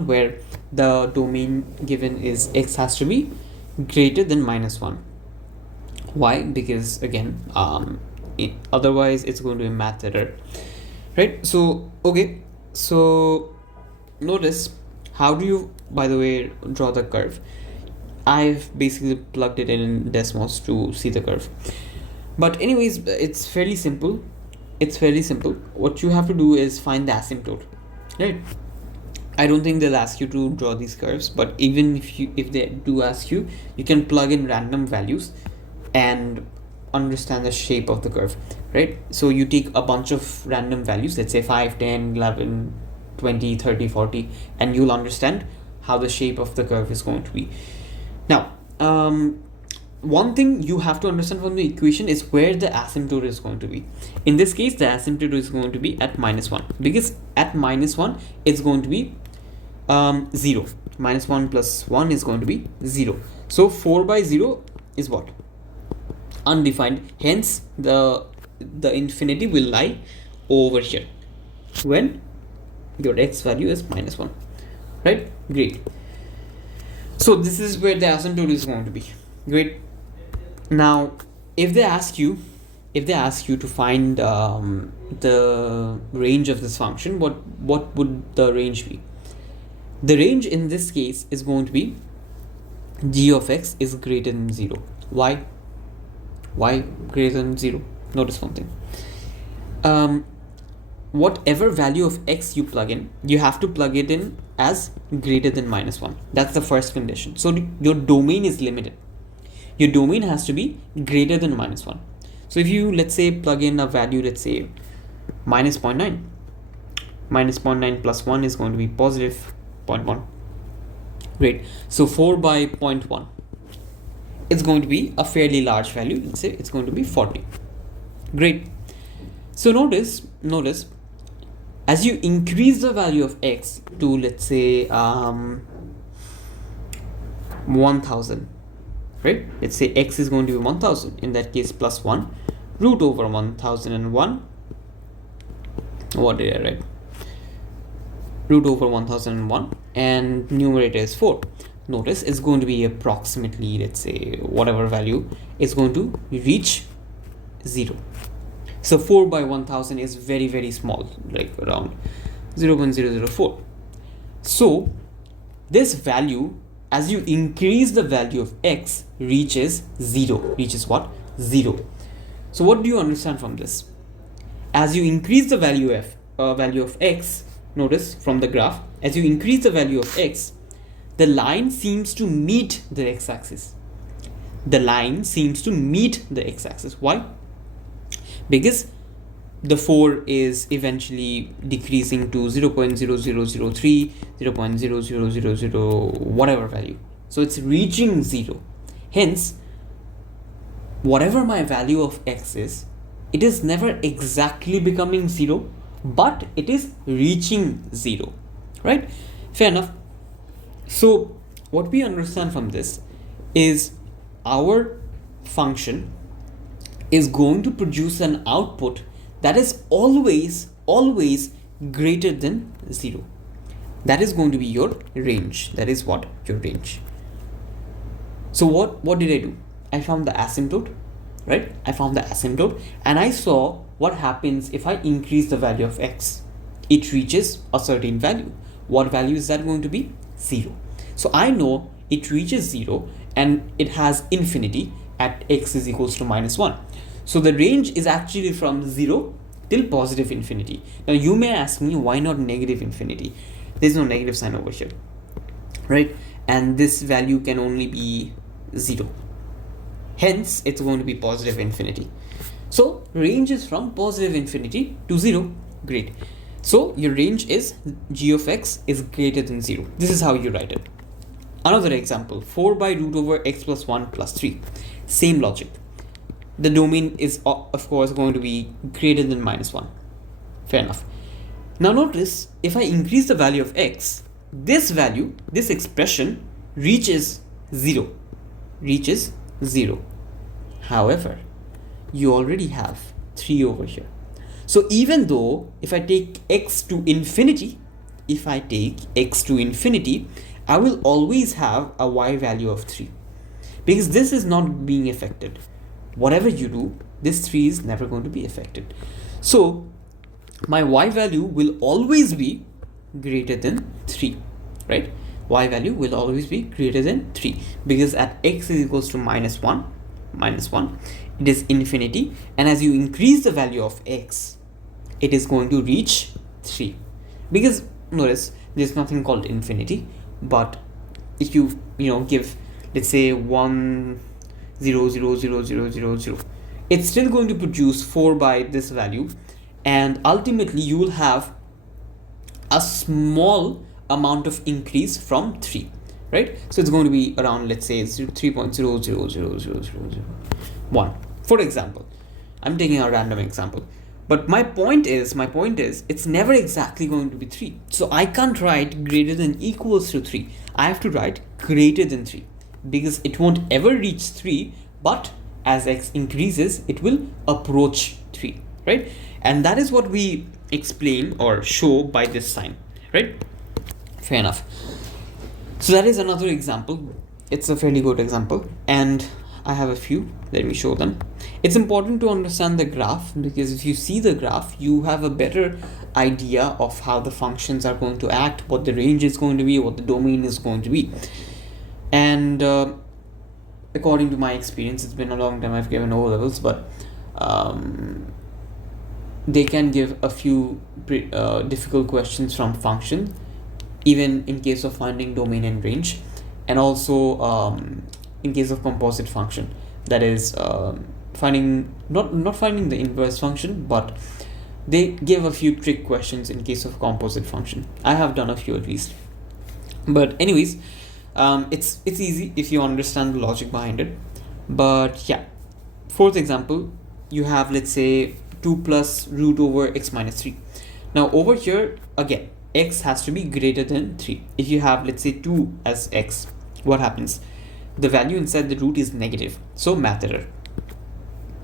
where the domain given is x has to be greater than -1. Why? Because again, otherwise it's going to be math error, right? So okay, so notice, how do you, by the way, draw the curve? I've basically plugged it in Desmos to see the curve, but anyways, it's fairly simple. What you have to do is find the asymptote, right? I don't think they'll ask you to draw these curves, but even if they do ask you, you can plug in random values and understand the shape of the curve, right? So you take a bunch of random values, let's say 5, 10, 11, 20, 30, 40, and you'll understand how the shape of the curve is going to be. Now, one thing you have to understand from the equation is where the asymptote is going to be. In this case, the asymptote is going to be at -1, because at -1 it's going to be 0. -1 plus 1 is going to be 0. So 4 by 0 is what? Undefined. Hence the infinity will lie over here when your x value is -1, right? Great. So this is where the asymptote is going to be. Great. Now, if they ask you to find the range of this function, what would the range be? The range in this case is going to be g of x is greater than 0. Why? Why greater than 0? Notice one thing. Whatever value of x you plug in, you have to plug it in as greater than -1. That's the first condition. So your domain is limited. Your domain has to be greater than -1. So if you, let's say, plug in a value, let's say -0.9, -0.9 plus 1 is going to be positive 0.1. Great. So 4 by 0.1, it's going to be a fairly large value. Let's say it's going to be 40. Great. So notice as you increase the value of x to, let's say 1000, right? Let's say x is going to be 1000. In that case, plus 1 root over 1001. What did I write? Root over 1001, and numerator is 4. Notice it's going to be approximately, let's say, whatever value is going to reach 0. So 4 by 1000 is very, very small, like around 0.004. So this value, as you increase the value of x, reaches 0. Reaches what? 0. So what do you understand from this? As you increase the value of x, notice from the graph, as you increase the value of x, the line seems to meet the x-axis. The line seems to meet the x-axis. Why? Because the 4 is eventually decreasing to 0.0003, 0.0000 whatever value. So it's reaching 0. Hence, whatever my value of x is, it is never exactly becoming 0, but it is reaching 0, right? Fair enough. So what we understand from this is our function is going to produce an output that is always greater than 0. That is going to be your range. That is what your range. So what did I do? I found the asymptote, right? I found the asymptote, and I saw what happens if I increase the value of x. It reaches a certain value. What value is that going to be? 0. So I know it reaches 0 and it has infinity at x is equals to -1. So the range is actually from 0 till positive infinity. Now you may ask me, why not negative infinity? There's no negative sign over here, right? And this value can only be 0. Hence, it's going to be positive infinity. So range is from positive infinity to 0. Great. So your range is g of x is greater than 0. This is how you write it. Another example, 4 by root over x plus 1 plus 3. Same logic. The domain is of course going to be greater than -1. Fair enough. Now notice, if I increase the value of x, this value, this expression reaches 0. Reaches 0. However, you already have 3 over here. So even though if I take x to infinity, I will always have a y value of 3, because this is not being affected. Whatever you do, this 3 is never going to be affected. So my y value will always be greater than 3, right? Y value will always be greater than 3, because at x is equals to -1, it is infinity, and as you increase the value of x, it is going to reach 3. Because notice, there's nothing called infinity, but if you give, let's say 1 0 0 0 0 0 0, it's still going to produce 4 by this value, and ultimately you will have a small amount of increase from 3, right? So it's going to be around, let's say 3.00000001, for example. I'm taking a random example, but my point is it's never exactly going to be 3. So I can't write greater than equals to 3. I have to write greater than 3, because it won't ever reach 3, but as x increases, it will approach 3, right? And that is what we explain or show by this sign, right? Fair enough. So that is another example. It's a fairly good example, and I have a few. Let me show them. It's important to understand the graph, because if you see the graph, you have a better idea of how the functions are going to act, what the range is going to be, what the domain is going to be. And according to my experience, it's been a long time I've given O levels, but they can give a few difficult questions from function, even in case of finding domain and range, and also in case of composite function, that is finding not finding the inverse function, but they give a few trick questions in case of composite function. I have done a few at least, but anyways, it's easy if you understand the logic behind it. But yeah, fourth example, you have, let's say, 2 plus root over x minus 3. Now over here again, x has to be greater than 3. If you have, let's say, 2 as x, what happens? The value inside the root is negative, so math error,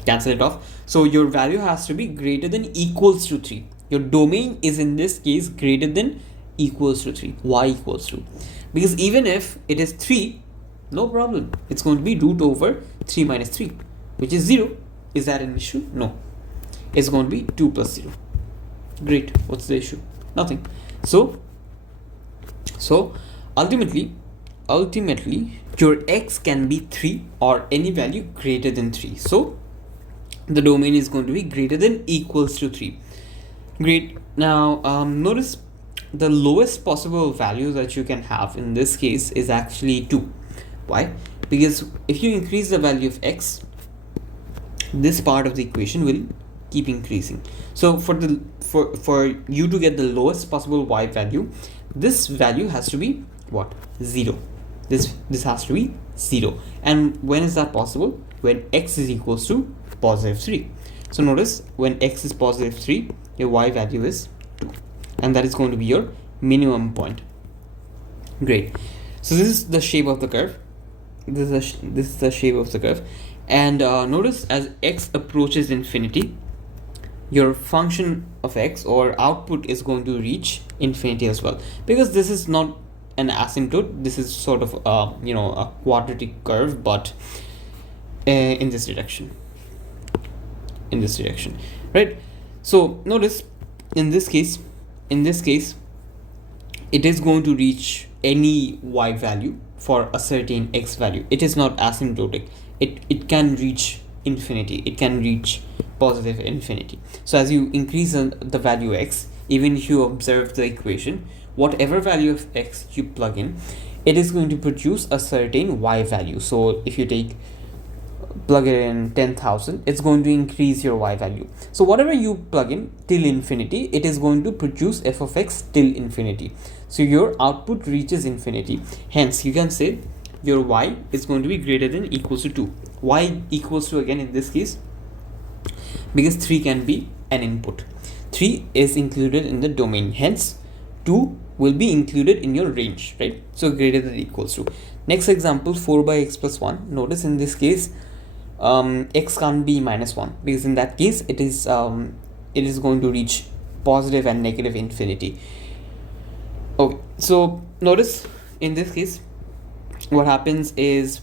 cancel it off. So your value has to be greater than equals to 3. Your domain is in this case greater than equals to 3, y equals to, because even if it is 3, no problem, it's going to be root over 3 minus 3, which is 0. Is that an issue? No, it's going to be 2 plus 0. Great, what's the issue? Nothing. So ultimately your x can be 3 or any value greater than 3. So the domain is going to be greater than equals to 3. Great. Now notice the lowest possible value that you can have in this case is actually 2. Why? Because if you increase the value of x, this part of the equation will keep increasing. So for you to get the lowest possible y value, this value has to be what? 0. This has to be 0. And when is that possible? When x is equals to positive 3. So notice, when x is positive 3, your y value is 2, and that is going to be your minimum point. Great. So this is the shape of the curve. This is the shape of the curve. And notice, as x approaches infinity, your function of x or output is going to reach infinity as well, because this is not an asymptote. This is sort of a quadratic curve, but in this direction, right? So notice, in this case it is going to reach any y value for a certain x value. It is not asymptotic. It can reach infinity. It can reach positive infinity. So as you increase the value x, even if you observe the equation, whatever value of x you plug in, it is going to produce a certain y value. So if you plug it in 10,000, it's going to increase your y value. So whatever you plug in till infinity, it is going to produce f of x till infinity. So your output reaches infinity. Hence you can say your y is going to be greater than equals to 2. Y equals to, again in this case, because 3 can be an input, 3 is included in the domain, hence 2 will be included in your range, right? So greater than equals to. Next example, 4 by x plus 1. Notice, in this case x can't be minus 1, because in that case it is going to reach positive and negative infinity. Okay, so notice, in this case what happens is,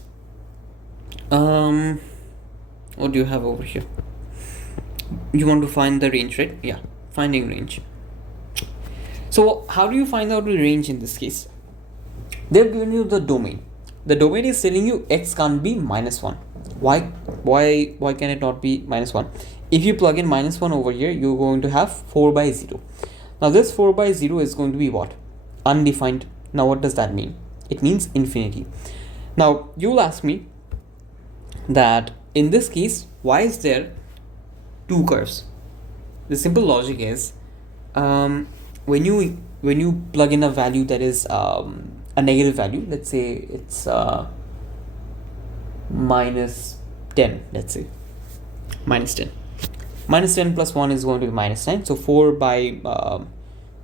what do you have over here? You want to find the range, right? Yeah, finding range. So how do you find out the range in this case? They've given you the domain. The domain is telling you x can't be minus 1. Why can it not be minus 1? If you plug in minus 1 over here, you're going to have 4 by 0. Now this 4 by 0 is going to be what? Undefined. Now what does that mean? It means infinity. Now you'll ask me that in this case, why is there two curves? The simple logic is, when you plug in a value that is a negative value, let's say it's minus 10, let's say minus 10 plus 1 is going to be minus 9. So 4 by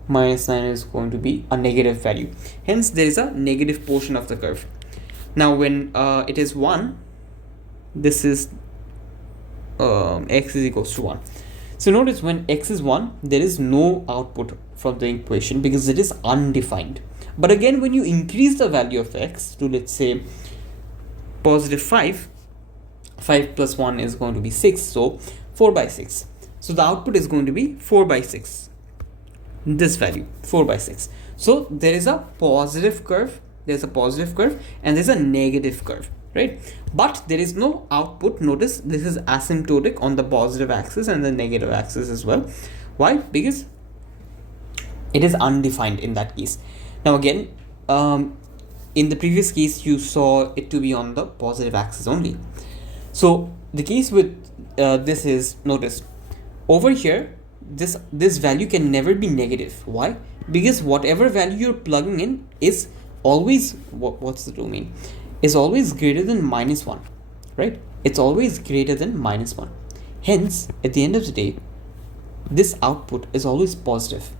minus 9 is going to be a negative value, hence there is a negative portion of the curve. Now when it is 1, this is x is equals to 1. So notice, when x is 1, there is no output from the equation because it is undefined. But again, when you increase the value of x to, let's say, positive 5, 5 plus 1 is going to be 6, so 4 by 6. So the output is going to be 4 by 6, this value 4 by 6. So there is a positive curve, and there's a negative curve, right? But there is no output. Notice this is asymptotic on the positive axis and the negative axis as well. Why? Because it is undefined in that case. Now again, in the previous case you saw it to be on the positive axis only. So the case with this is, notice over here this value can never be negative. Why? Because whatever value you're plugging in is always what's the domain, is always greater than -1, right? It's always greater than -1. Hence at the end of the day this output is always positive.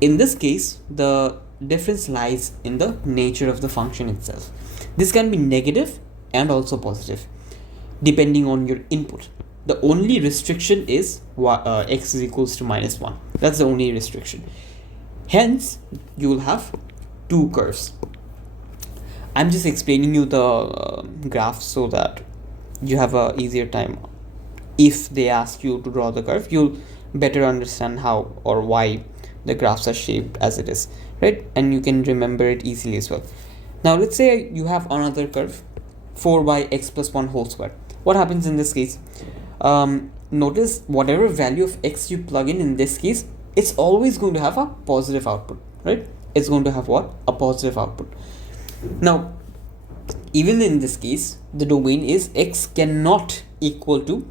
In this case the difference lies in the nature of the function itself. This can be negative and also positive depending on your input. The only restriction is x is equals to -1. That's the only restriction. Hence you will have two curves. I'm just explaining you the graph so that you have a easier time. If they ask you to draw the curve, you'll better understand how or why the graphs are shaped as it is, right? And you can remember it easily as well. Now let's say you have another curve, 4 by x plus 1 whole square. What happens in this case? Notice whatever value of x you plug in this case, it's always going to have a positive output, right? It's going to have what? A positive output. Now even in this case the domain is x cannot equal to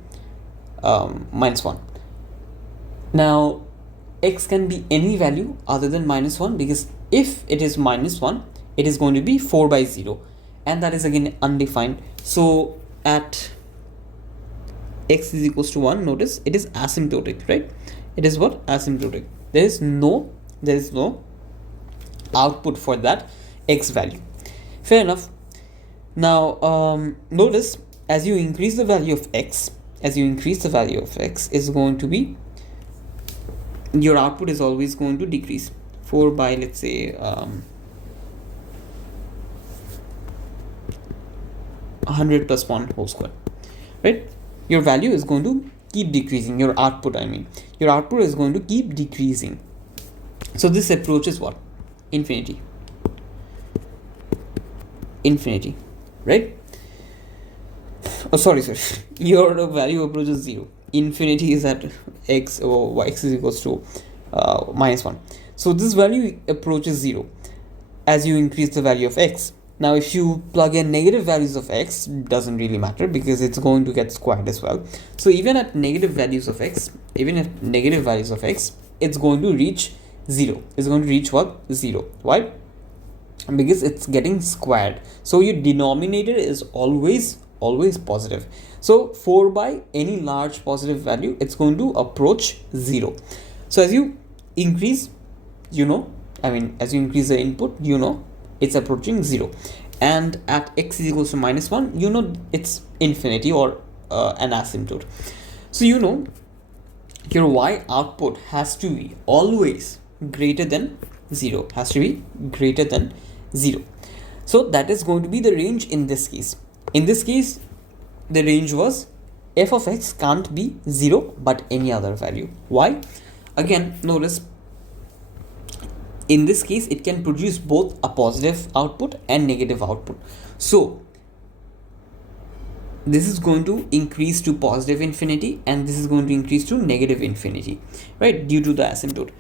-1. Now x can be any value other than -1, because if it is -1 it is going to be 4 by 0, and that is again undefined. So at x is equals to 1, notice it is asymptotic, right? It is what? Asymptotic. There is no output for that x value. Fair enough. Now notice as you increase the value of x, is going to be, your output is always going to decrease. 4 by, let's say 100 plus 1 whole square, right? Your value is going to keep decreasing. Your output is going to keep decreasing. So this approaches what? Infinity, right? Oh, sorry, your value approaches 0. Infinity is at x, or x is equals to -1. So this value approaches 0 as you increase the value of x. Now if you plug in negative values of x, doesn't really matter because it's going to get squared as well. So even at negative values of x, it's going to reach 0. It's going to reach what? 0. Why? Because it's getting squared. So your denominator is always positive. So 4 by any large positive value, it's going to approach 0. So as you increase, as you increase the input, it's approaching 0. And at x is equals to -1, it's infinity or an asymptote. So your y output has to be always greater than 0. So that is going to be the range in this case. In this case, the range was f of x can't be 0 but any other value. Why? Again, notice in this case it can produce both a positive output and negative output. So this is going to increase to positive infinity and this is going to increase to negative infinity, right? Due to the asymptote,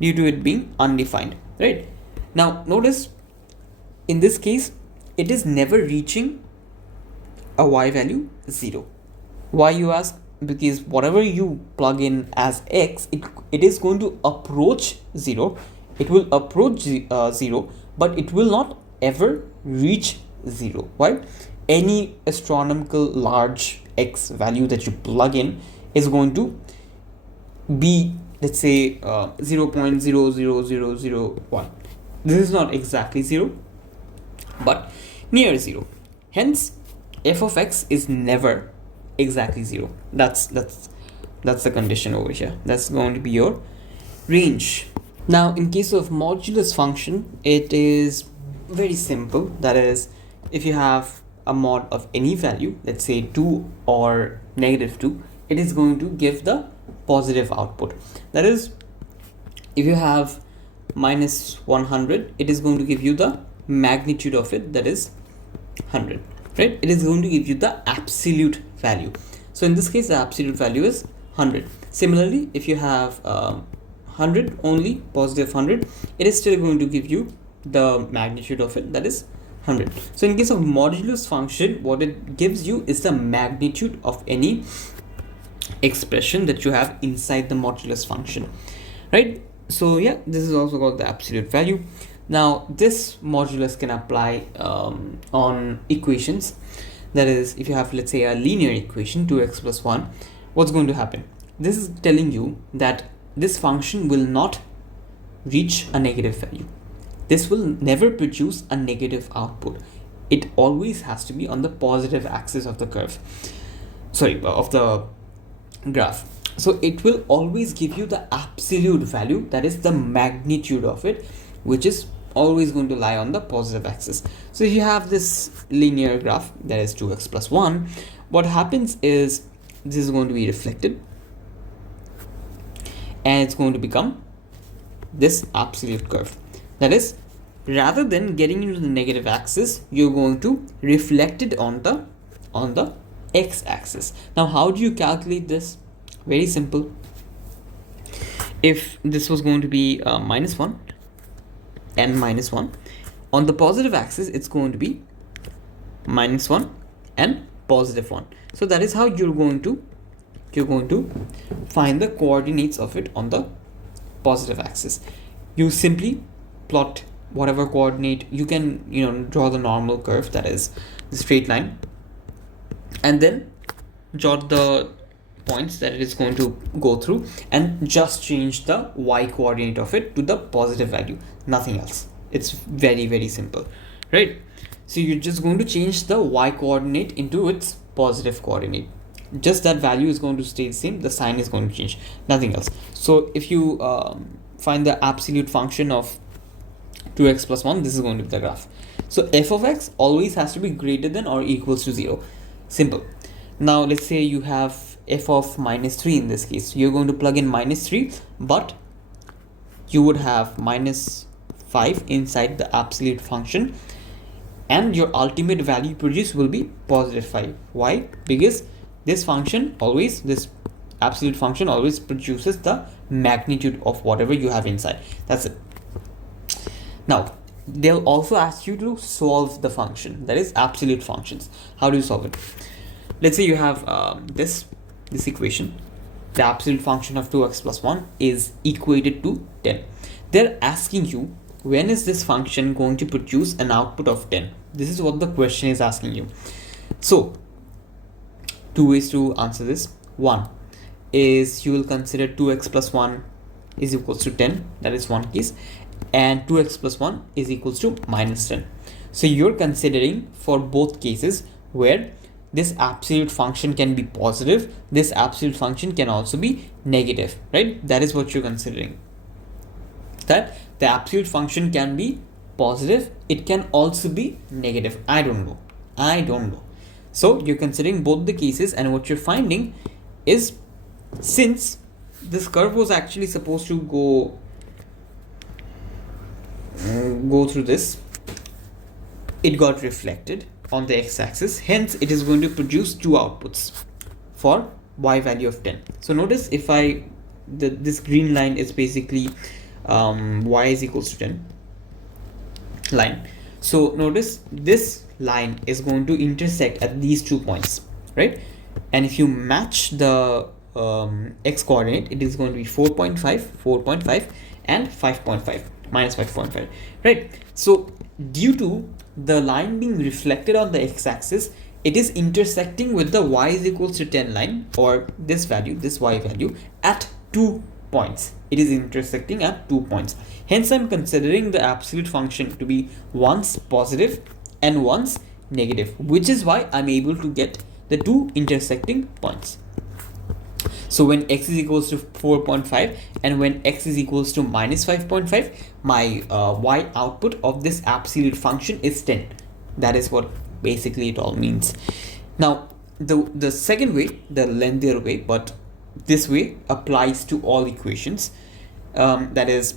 due to it being undefined, right? Now notice in this case it is never reaching a y value 0. Why, you ask? Because whatever you plug in as x, it is going to approach 0. It will approach 0, but it will not ever reach 0. Why? Any astronomical large x value that you plug in is going to be, let's say 0.00001. This is not exactly 0 but near 0. Hence f of x is never exactly 0. That's the condition over here. That's going to be your range. Now in case of modulus function, it is very simple. That is, if you have a mod of any value, let's say 2 or -2, it is going to give the positive output. That is, if you have -100, it is going to give you the magnitude of it, that is 100, right? It is going to give you the absolute value. So in this case, the absolute value is 100. Similarly, if you have 100 only, positive 100, it is still going to give you the magnitude of it, that is 100. So in case of modulus function, what it gives you is the magnitude of any expression that you have inside the modulus function, right? So yeah, this is also called the absolute value. Now this modulus can apply on equations. That is, if you have, let's say, a linear equation 2x plus 1, what's going to happen? This is telling you that this function will not reach a negative value. This will never produce a negative output. It always has to be on the positive axis of the curve, of the graph. So it will always give you the absolute value, that is the magnitude of it, which is always going to lie on the positive axis. So if you have this linear graph, that is 2x plus 1, what happens is this is going to be reflected and it's going to become this absolute curve. That is, rather than getting into the negative axis, you're going to reflect it on the x-axis. Now how do you calculate this? Very simple. If this was going to be -1 and -1, on the positive axis it's going to be -1 and +1. So that is how you're going to find the coordinates of it on the positive axis. You simply plot whatever coordinate. You can draw the normal curve, that is the straight line, and then jot the points that it is going to go through and just change the y coordinate of it to the positive value, nothing else. It's very, very simple, right? So you're just going to change the y coordinate into its positive coordinate. Just that value is going to stay the same, the sign is going to change, nothing else. So if you find the absolute function of 2x plus 1, this is going to be the graph. So f of x always has to be greater than or equals to 0. Simple. Now let's say you have f of -3 in this case. You're going to plug in -3, but you would have -5 inside the absolute function, and your ultimate value produced will be +5. Why? Because this absolute function always produces the magnitude of whatever you have inside. That's it. Now they'll also ask you to solve the function, that is absolute functions. How do you solve it? Let's say you have this equation. The absolute function of 2x plus 1 is equated to 10. They're asking you, when is this function going to produce an output of 10? This is what the question is asking you. So two ways to answer this. One is you will consider 2x plus 1 is equals to 10. That is one case. And 2x plus 1 is equals to -10. So you're considering for both cases where this absolute function can be positive, this absolute function can also be negative, right? That is what you're considering. That the absolute function can be positive, it can also be negative. I don't know. So you're considering both the cases, and what you're finding is, since this curve was actually supposed to go through this, it got reflected on the x-axis, hence it is going to produce two outputs for y value of 10. So notice, if this green line is basically y is equals to 10 line. So notice this line is going to intersect at these 2 points, right? And if you match the x coordinate, it is going to be 4.5 and 5.5, -5.5, right? So due to the line being reflected on the x-axis, it is intersecting with the y is equals to 10 line, or this value, this y value, at 2 points. It is intersecting at 2 points. Hence I'm considering the absolute function to be once positive and once negative, which is why I'm able to get the two intersecting points. So when x is equals to 4.5 and when x is equals to -5.5, my y output of this absolute function is 10. That is what basically it all means. Now the second way, the lengthier way, but this way applies to all equations, that is,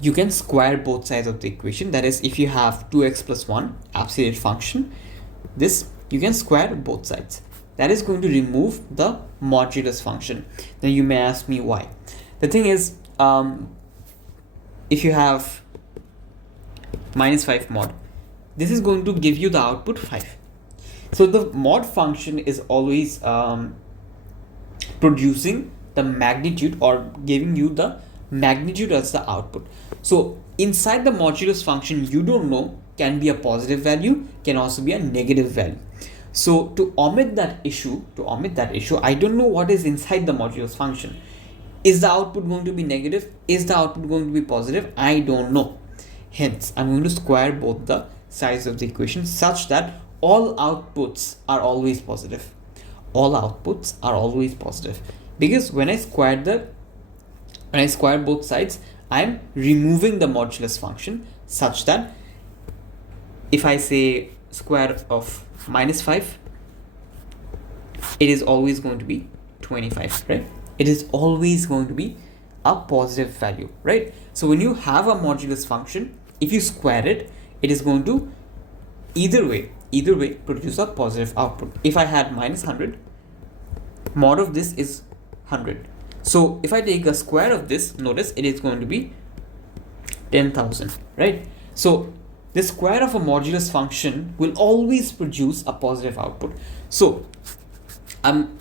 you can square both sides of the equation. That is, if you have 2x plus 1 absolute function, this you can square both sides. That is going to remove the modulus function. Then you may ask me why. The thing is, if you have minus 5 mod, this is going to give you the output 5. So the mod function is always producing the magnitude or giving you the magnitude as the output. So inside the modulus function, you don't know, can be a positive value, can also be a negative value. So to omit that issue, I don't know what is inside the modulus function. Is the output going to be negative? Is the output going to be positive? I don't know. Hence, I'm going to square both the sides of the equation such that all outputs are always positive. All outputs are always positive. Because when I square both sides, I'm removing the modulus function such that if I say square of minus 5, it is always going to be 25, right? It is always going to be a positive value, right? So when you have a modulus function, if you square it, it is going to either way produce a positive output. If I had minus 100, mod of this is 100. So if I take a square of this, notice it is going to be 10,000, right? So the square of a modulus function will always produce a positive output. So I'm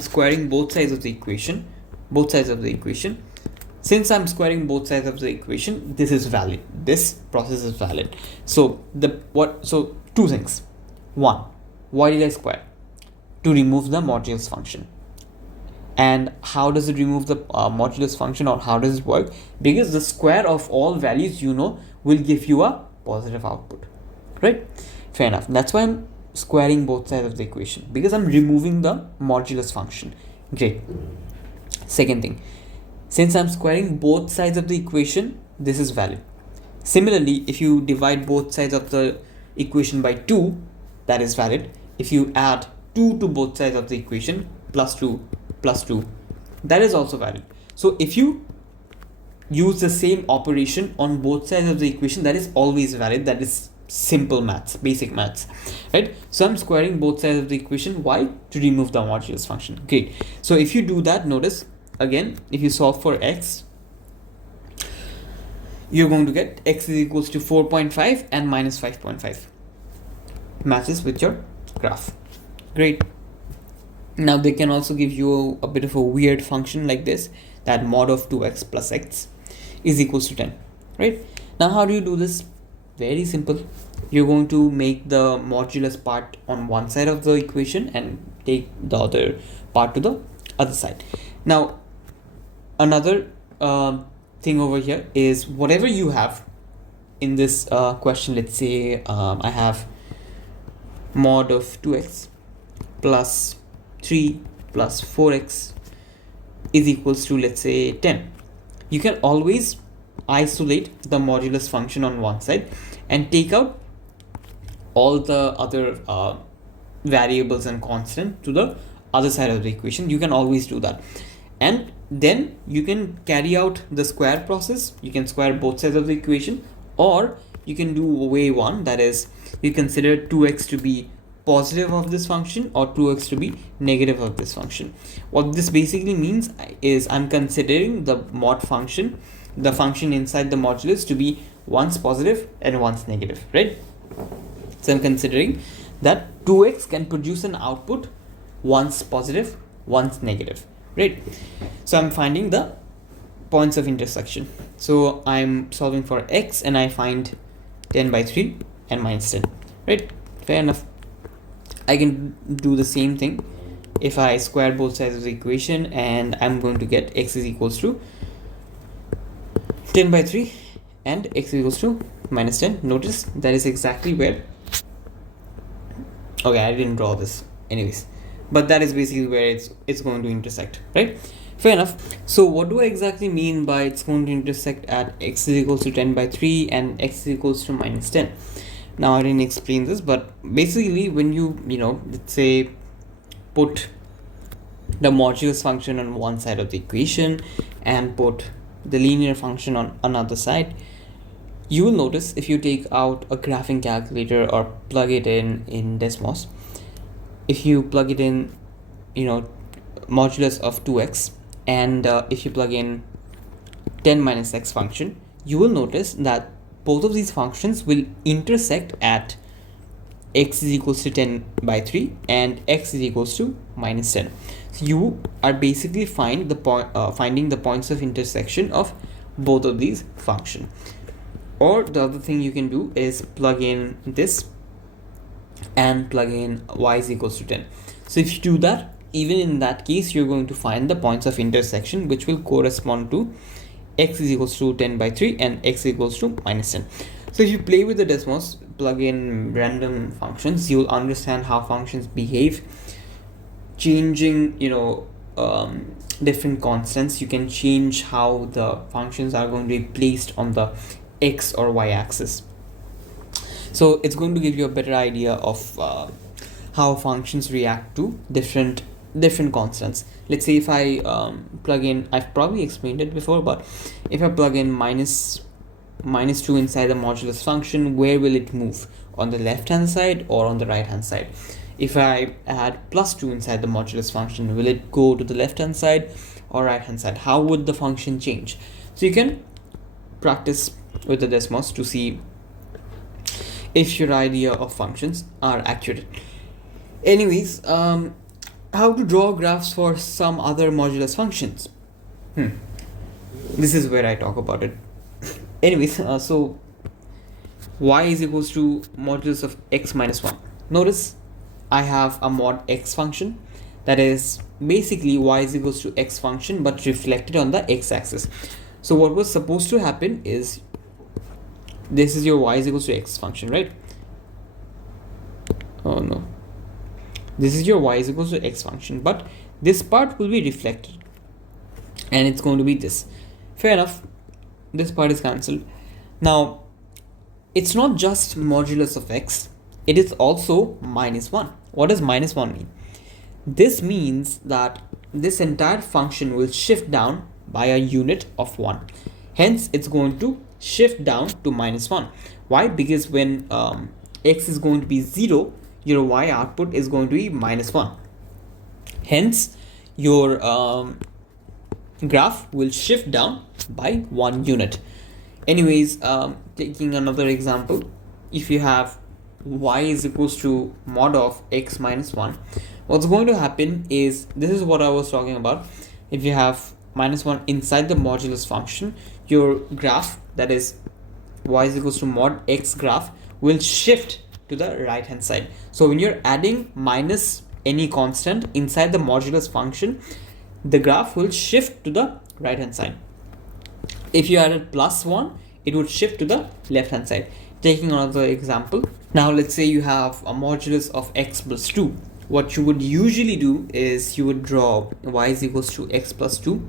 squaring both sides of the equation. Since I'm squaring both sides of the equation, this is valid. This process is valid. So two things. One, why did I square? To remove the modulus function. And how does it remove the modulus function, or how does it work? Because the square of all values will give you a positive output, right? Fair enough. That's why I'm squaring both sides of the equation, because I'm removing the modulus function. Great. Second thing, since I'm squaring both sides of the equation, this is valid. Similarly, if you divide both sides of the equation by 2, that is valid. If you add 2 to both sides of the equation, plus 2, that is also valid. So if you use the same operation on both sides of the equation, that is always valid. That is simple maths, basic maths, right? So I'm squaring both sides of the equation. Why? To remove the modulus function. Great. So if you do that, notice again, if you solve for x, you're going to get x is equals to 4.5 and minus 5.5. Matches with your graph. Great. Now they can also give you a bit of a weird function like this, that mod of 2x plus x is equals to 10, right? Now how do you do this? Very simple. You're going to make the modulus part on one side of the equation and take the other part to the other side. Now another thing over here is whatever you have in this question. Let's say I have mod of 2x plus 3 plus 4x is equals to, let's say, 10. You can always isolate the modulus function on one side and take out all the other variables and constant to the other side of the equation. You can always do that, and then you can carry out the square process. You can square both sides of the equation, or you can do way one, that is, you consider 2x to be positive of this function or 2x to be negative of this function. What this basically means is I'm considering the mod function, the function inside the modulus, to be once positive and once negative, right? So I'm considering that 2x can produce an output once positive, once negative, right? So I'm finding the points of intersection. So I'm solving for x and I find 10 by 3 and minus 10, right? Fair enough. I can do the same thing if I square both sides of the equation, and I'm going to get x is equals to 10 by 3 and x is equals to minus 10. Notice that is exactly where, okay, I didn't draw this anyways, but that is basically where it's going to intersect, right? Fair enough. So what do I exactly mean by it's going to intersect at x is equals to 10 by 3 and x is equals to minus 10? Now I didn't explain this, but basically when you let's say put the modulus function on one side of the equation and put the linear function on another side, you will notice if you take out a graphing calculator or plug it in Desmos, if you plug it in modulus of 2x and if you plug in 10 minus x function, you will notice that both of these functions will intersect at x is equals to 10 by 3 and x is equals to minus 10. So you are basically finding the points of intersection of both of these functions. Or the other thing you can do is plug in this and plug in y is equals to 10. So if you do that, even in that case, you're going to find the points of intersection which will correspond to x is equals to 10 by 3 and x equals to minus 10. So if you play with the Desmos, plug in random functions, you'll understand how functions behave, changing different constants. You can change how the functions are going to be placed on the x or y axis. So it's going to give you a better idea of how functions react to different constants. Let's say if I plug in, I've probably explained it before, but if I plug in minus 2 inside the modulus function, where will it move? On the left hand side or on the right hand side? If I add plus 2 inside the modulus function, will it go to the left hand side or right hand side? How would the function change? So you can practice with the Desmos to see if your idea of functions are accurate. Anyways, how to draw graphs for some other modulus functions. This is where I talk about it. Anyways, so y is equals to modulus of x minus 1. Notice I have a mod x function, that is basically y is equals to x function but reflected on the x axis. So what was supposed to happen is, this is your y is equals to x function, right? Oh no, this is your y is equals to x function, but this part will be reflected and it's going to be this. Fair enough, this part is cancelled. Now it's not just modulus of x, it is also minus 1. What does minus 1 mean? This means that this entire function will shift down by a unit of 1. Hence it's going to shift down to minus 1. Why? Because when x is going to be 0, your y output is going to be minus 1. Hence your graph will shift down by 1 unit. Anyways, taking another example, if you have y is equals to mod of x minus 1, what's going to happen is, this is what I was talking about. If you have minus 1 inside the modulus function, your graph, that is y is equals to mod x graph, will shift to the right hand side. So when you're adding minus any constant inside the modulus function, the graph will shift to the right hand side. If you added plus 1, it would shift to the left hand side. Taking another example, now let's say you have a modulus of x plus 2. What you would usually do is you would draw y is equals to x plus 2,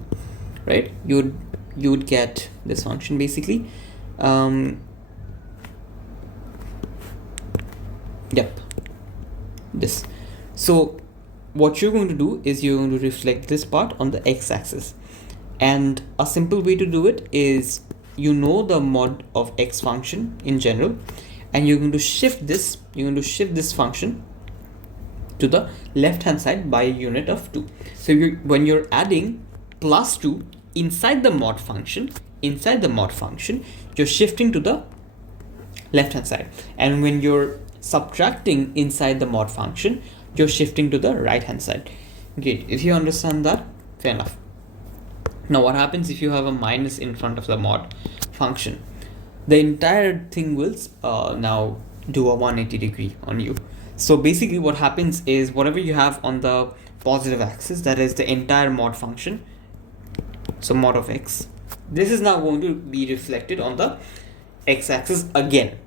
right? You would get this function basically. Yep, this. So what you're going to do is you're going to reflect this part on the x-axis, and a simple way to do it is, the mod of x function in general, and you're going to shift this function to the left hand side by a unit of 2. So when you're adding plus 2 inside the mod function, you're shifting to the left hand side, and when you're subtracting inside the mod function, you're shifting to the right hand side. Great. If you understand that, fair enough. Now what happens if you have a minus in front of the mod function? The entire thing will now do a 180 degree on you. So basically what happens is, whatever you have on the positive axis, that is the entire mod function, so mod of x, this is now going to be reflected on the x-axis again.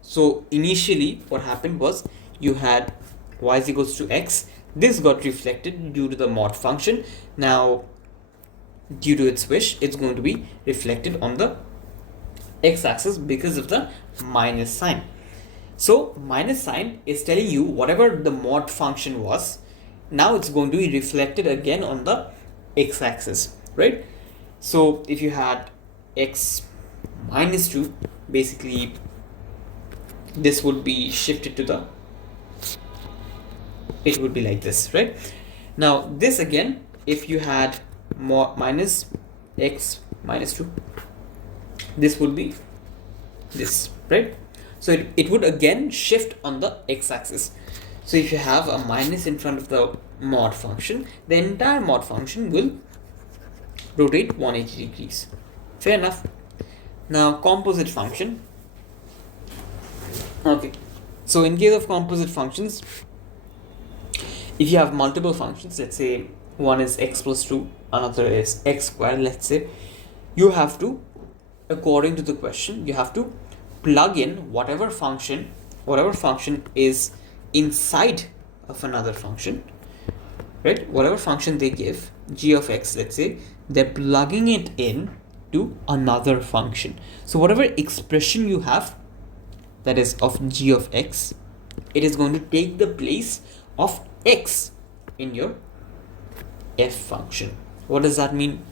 So initially what happened was, you had y is equals to x, this got reflected due to the mod function. Now due to its wish, it's going to be reflected on the x-axis because of the minus sign. So minus sign is telling you whatever the mod function was, now it's going to be reflected again on the x-axis, right? So if you had x minus 2, basically this would be shifted to the, it would be like this, right? Now this again, if you had minus x minus 2, this would be this, right? So it would again shift on the x-axis. So if you have a minus in front of the mod function, the entire mod function will rotate 180 degrees. Fair enough. Now composite function. Okay, so in case of composite functions, if you have multiple functions, let's say one is x plus 2, another is x squared, let's say, you have to, according to the question, you have to plug in whatever function is inside of another function, right? Whatever function they give, g of x, let's say, they're plugging it in to another function. So whatever expression you have that is of g of x, it is going to take the place of x in your f function. What does that mean?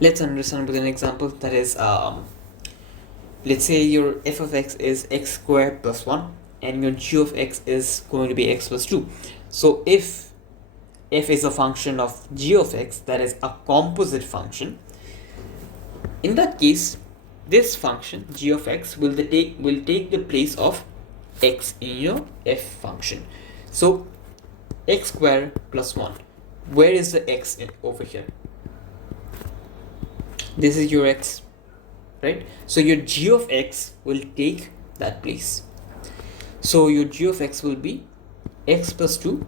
Let's understand with an example. That is, let's say your f of x is x squared plus 1 and your g of x is going to be x plus 2. So if f is a function of g of x, that is a composite function, in that case this function g of x will take the place of x in your f function. So x squared plus 1, where is the x in over here? This is your x, right? So your g of x will take that place. So your g of x will be x plus 2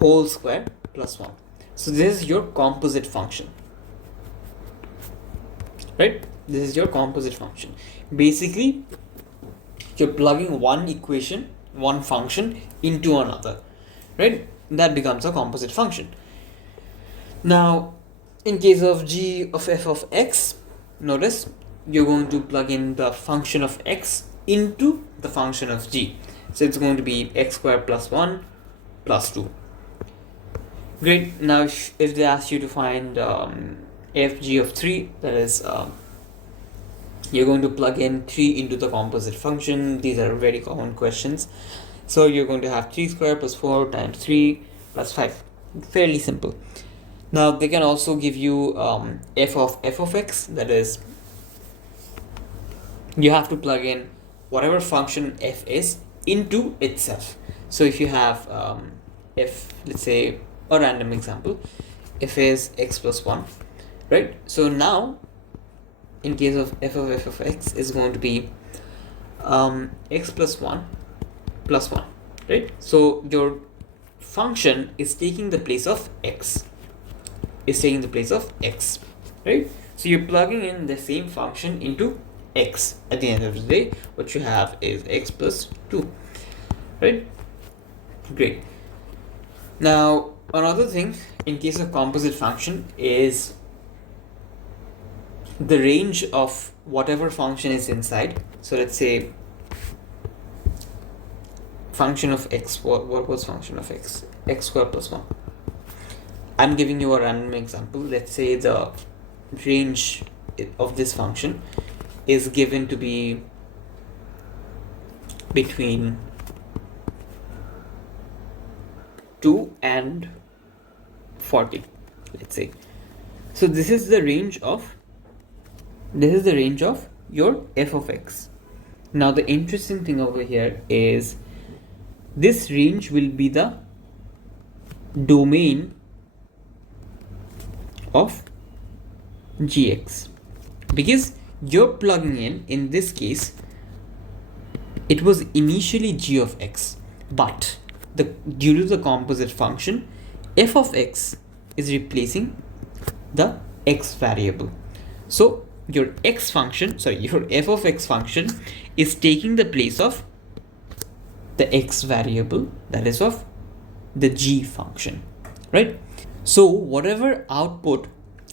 whole square plus 1. So this is your composite function, right? This is your composite function. Basically, you're plugging one equation, one function into another, right? That becomes a composite function. Now, in case of g of f of x, notice you're going to plug in the function of x into the function of g. So it's going to be x squared plus 1 plus 2. Great. Now if they ask you to find fg of 3, that is, you're going to plug in 3 into the composite function. These are very common questions. So you're going to have 3 squared plus 4 times 3 plus 5. Fairly simple. Now they can also give you f of x, that is, you have to plug in whatever function f is into itself. So if you have f, let's say a random example, f is x plus 1, right? So now in case of f of x is going to be x plus 1 plus 1, right? So your function is taking the place of x, right? So you're plugging in the same function into x. At the end of the day, what you have is x plus 2, right? Great. Now another thing in case of composite function is the range of whatever function is inside. So let's say function of x, what was function of x? X squared plus 1. I'm giving you a random example. Let's say the range of this function is given to be between 2 and 40, let's say. So this is the range of your f of x. Now the interesting thing over here is this range will be the domain of gx, because you're plugging in this case it was initially g of x, but due to the composite function, f of x is replacing the x variable. So your f of x function is taking the place of the x variable, that is of the g function, right? So whatever output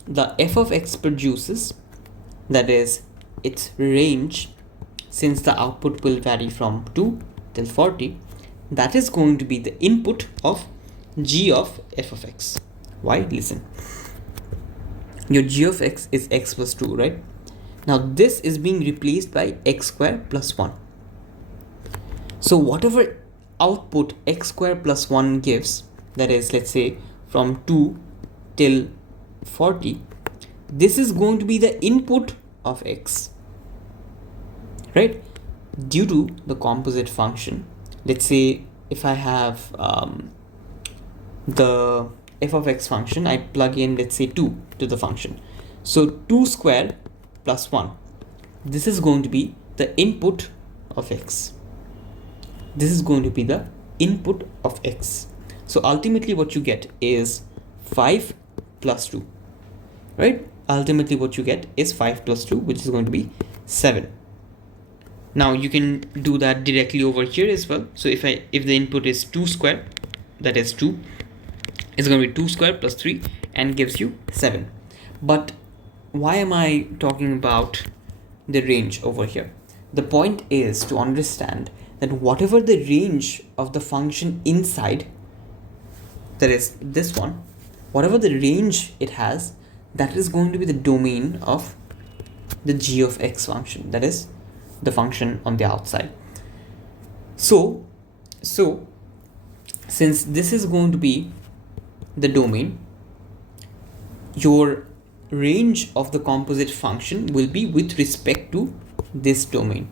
the f of x produces, that is its range since the output will vary from 2 till 40, that is going to be the input of g of f of x. Why? Listen. Your g of x is x plus 2, right? Now this is being replaced by x square plus 1. So whatever output x square plus 1 gives, that is, let's say from 2 till 40, this is going to be the input of x, right? Due to the composite function. Let's say if I have the f of x function, I plug in, let's say 2 to the function. So 2 square plus 1, this is going to be the input of x. This is going to be the input of x. So ultimately what you get is 5 plus 2, right? Ultimately what you get is 5 plus 2, which is going to be 7. Now you can do that directly over here as well. So if the input is 2 square, that is 2, it's going to be 2 square plus 3 and gives you 7. But why am I talking about the range over here? The point is to understand that whatever the range of the function inside, that is this one, whatever the range it has, that is going to be the domain of the g of x function, that is the function on the outside. So since this is going to be the domain, your range of the composite function will be with respect to this domain.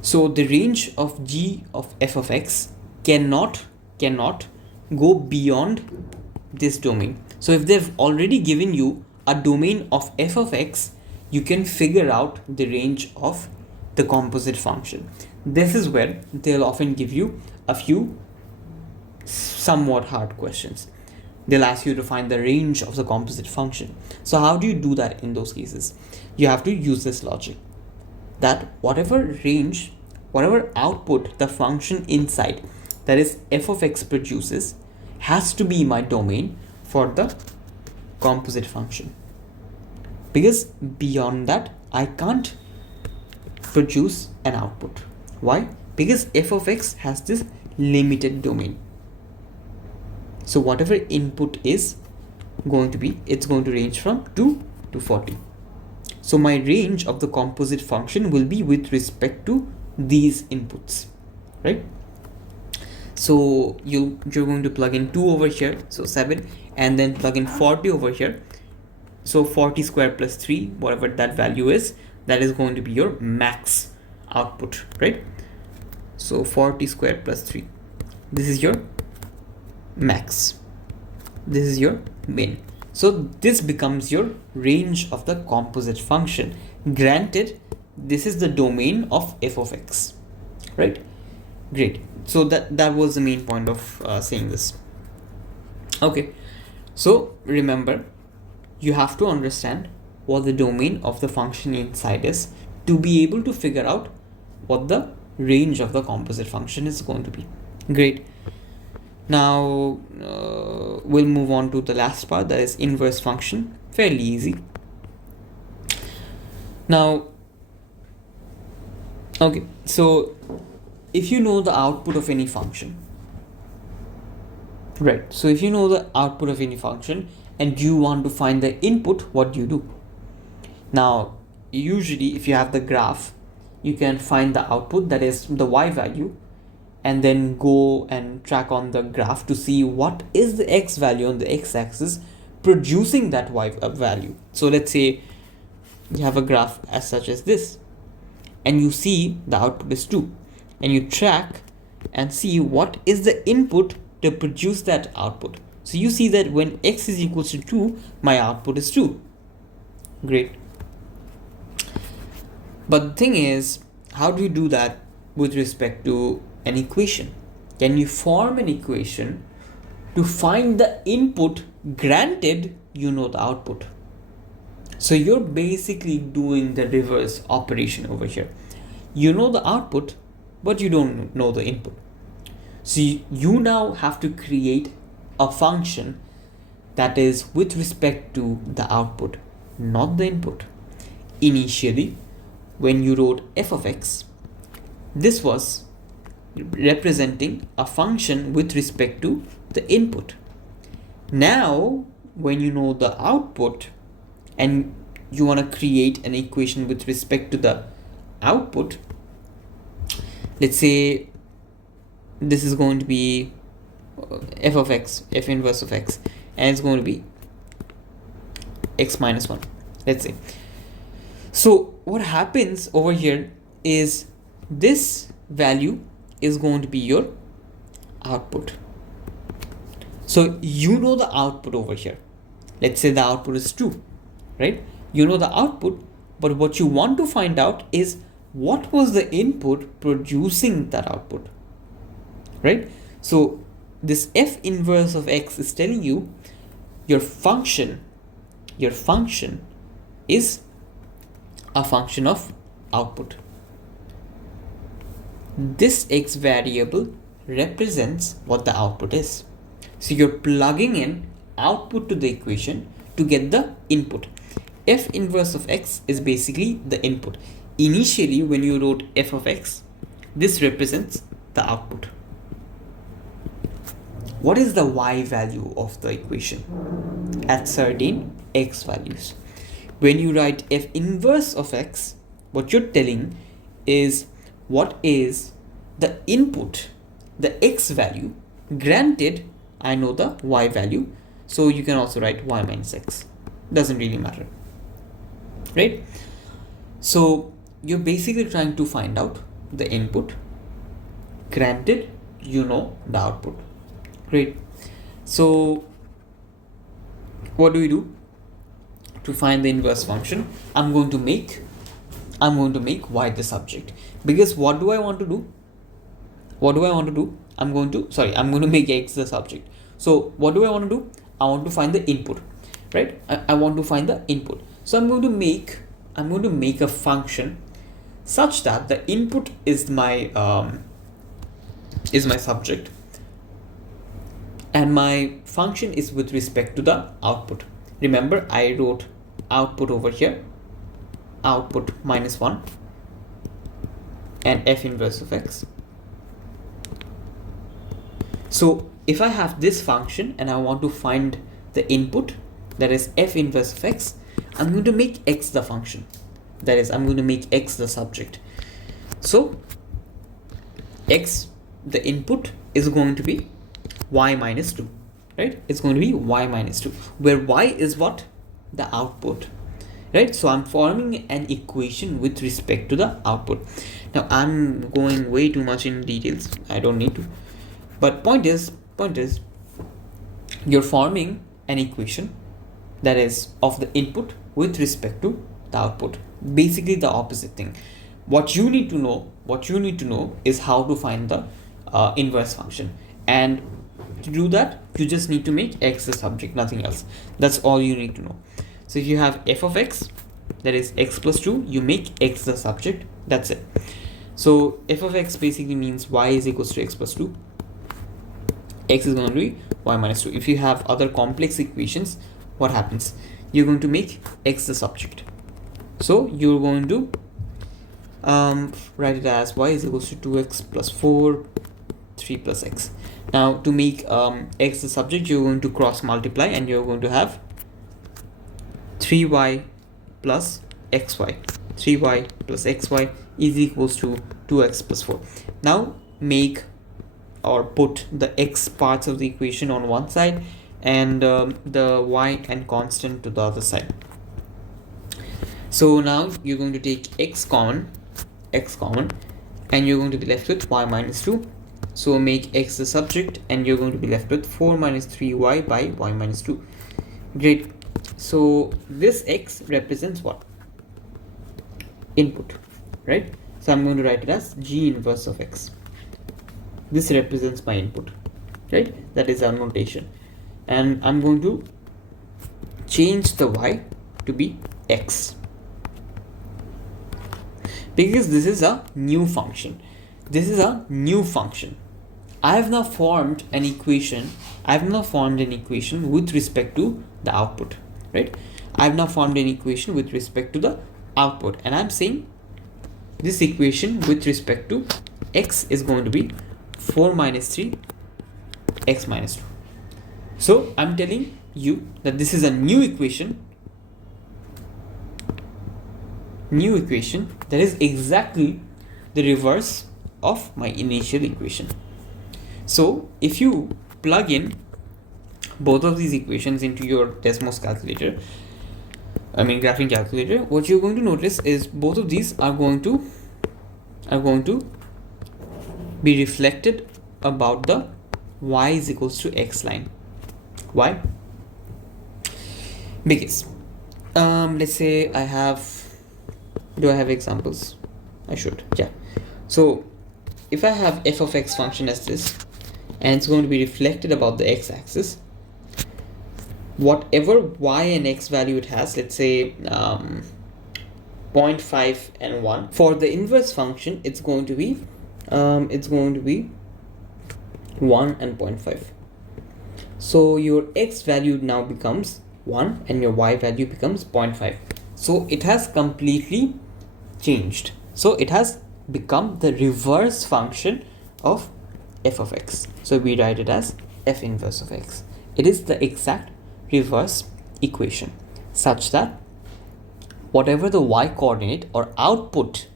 So the range of g of f of x cannot go beyond this domain. So if they've already given you a domain of f of x, you can figure out the range of the composite function. This is where they'll often give you a few somewhat hard questions. They'll ask you to find the range of the composite function. So how do you do that in those cases? You have to use this logic that whatever range, whatever output the function inside, that is f of x, produces has to be my domain for the composite function, because beyond that I can't produce an output. Why? Because f of x has this limited domain. So whatever input is going to be, it's going to range from 2 to 40. So my range of the composite function will be with respect to these inputs, right? So you're going to plug in 2 over here, so 7, and then plug in 40 over here. So 40 square plus 3, whatever that value is, that is going to be your max output, right? So 40 square plus 3, this is your max, this is your min. So this becomes your range of the composite function. Granted, this is the domain of f of x, right? Great. So that was the main point of saying this. Okay, so remember, you have to understand what the domain of the function inside is to be able to figure out what the range of the composite function is going to be. Great. Now we'll move on to the last part, that is inverse function. Fairly easy. Now, okay, so if you know the output of any function, right? So if you know the output of any function and you want to find the input, what do you do? Now, usually if you have the graph, you can find the output, that is the y value, and then go and track on the graph to see what is the x value on the x-axis producing that y value. So let's say you have a graph as such as this, and you see the output is 2, and you track and see what is the input to produce that output. So you see that when x is equals to 2, my output is 2. Great. But the thing is, how do you do that with respect to an equation? Can you form an equation to find the input, granted you know the output? So you're basically doing the reverse operation over here. You know the output, but you don't know the input. So you now have to create a function that is with respect to the output, not the input. Initially, when you wrote f of x, this was representing a function with respect to the input. Now, when you know the output and you want to create an equation with respect to the output, let's say this is going to be f of x, f inverse of x, and it's going to be x minus 1, let's say. So what happens over here is this value is going to be your output. So you know the output over here. Let's say the output is 2, right? You know the output, but what you want to find out is what was the input producing that output, right? So this f inverse of x is telling you your function is a function of output. This x variable represents what the output is. So you're plugging in output to the equation to get the input. F inverse of x is basically the input. Initially, when you wrote f of x, this represents the output. What is the y value of the equation at certain x values? When you write f inverse of x, what you're telling is what is the input, the x value. Granted, I know the y value, so you can also write y minus x. Doesn't really matter, right? So you're basically trying to find out the input. Granted, you know the output. Great. So what do we do to find the inverse function? I'm going to make y the subject, because what do I want to do? I'm going to make x the subject. So what do I want to do? I want to find the input, right? I want to find the input. So I'm going to make a function such that the input is my subject, and my function is with respect to the output. Remember, I wrote output over here, output minus 1 and f inverse of x. So if I have this function and I want to find the input, that is f inverse of x, I'm going to make x the function. That is, I'm going to make x the subject. So x, the input, is going to be y minus 2, right? It's going to be y minus 2, where y is what? The output, right? So I'm forming an equation with respect to the output. Now I'm going way too much in details. I don't need to. But point is, you're forming an equation that is of the input with respect to the output. Basically the opposite thing. What you need to know is how to find the inverse function. And to do that, you just need to make x the subject, nothing else. That's all you need to know. So if you have f of x, that is x plus 2, you make x the subject. That's it. So f of x basically means y is equals to x plus 2. X is going to be y minus 2. If you have other complex equations, what happens? You're going to make x the subject. So you're going to write it as y is equals to 2x plus 4, 3 plus x. Now to make x the subject, you're going to cross multiply and you're going to have 3y plus xy. 3y plus xy is equals to 2x plus 4. Now make or put the x parts of the equation on one side and the y and constant to the other side. So now you're going to take x common, and you're going to be left with y minus 2. So make x the subject and you're going to be left with 4 minus 3y by y minus 2. Great. So this x represents what? Input, right? So I'm going to write it as g inverse of x. This represents my input, right? That is our notation. And I'm going to change the y to be x, because this is a new function. I have now formed an equation. With respect to the output, right? I have now formed an equation with respect to the output, and I'm saying this equation with respect to x is going to be 4 minus 3 x minus 2. So I'm telling you that this is a new equation that is exactly the reverse of my initial equation. So if you plug in both of these equations into your Desmos calculator, graphing calculator, what you're going to notice is both of these are going to be reflected about the y is equals to x line. Why? Because let's say I have examples? I should, yeah. So if I have f of x function as this, and it's going to be reflected about the x-axis, whatever y and x value it has, let's say 0.5 and 1, for the inverse function it's going to be 1 and 0.5. So your x value now becomes 1 and your y value becomes 0.5. So it has completely changed. So it has become the reverse function of f of x. So we write it as f inverse of x. It is the exact reverse equation such that whatever the y coordinate or output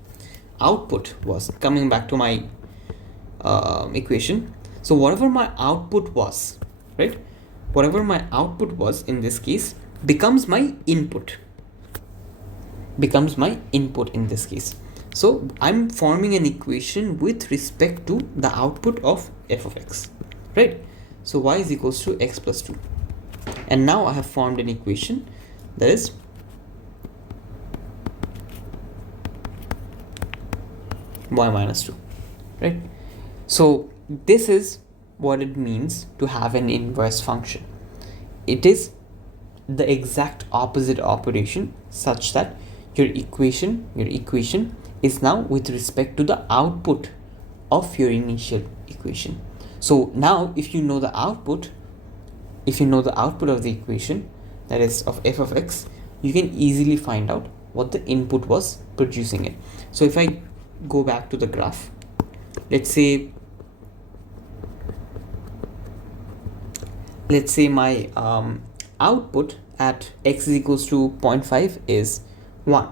was, coming back to my equation, so whatever my output was, right, whatever my output was in this case becomes my input in this case. So I'm forming an equation with respect to the output of f of x, right? So y is equals to x plus 2, and now I have formed an equation that is y minus 2, right? So this is what it means to have an inverse function. It is the exact opposite operation such that your equation is now with respect to the output of your initial equation. So now if you know the output of the equation, that is of f of x, you can easily find out what the input was producing it. So if I go back to the graph, let's say my output at x is equals to 0.5 is 1,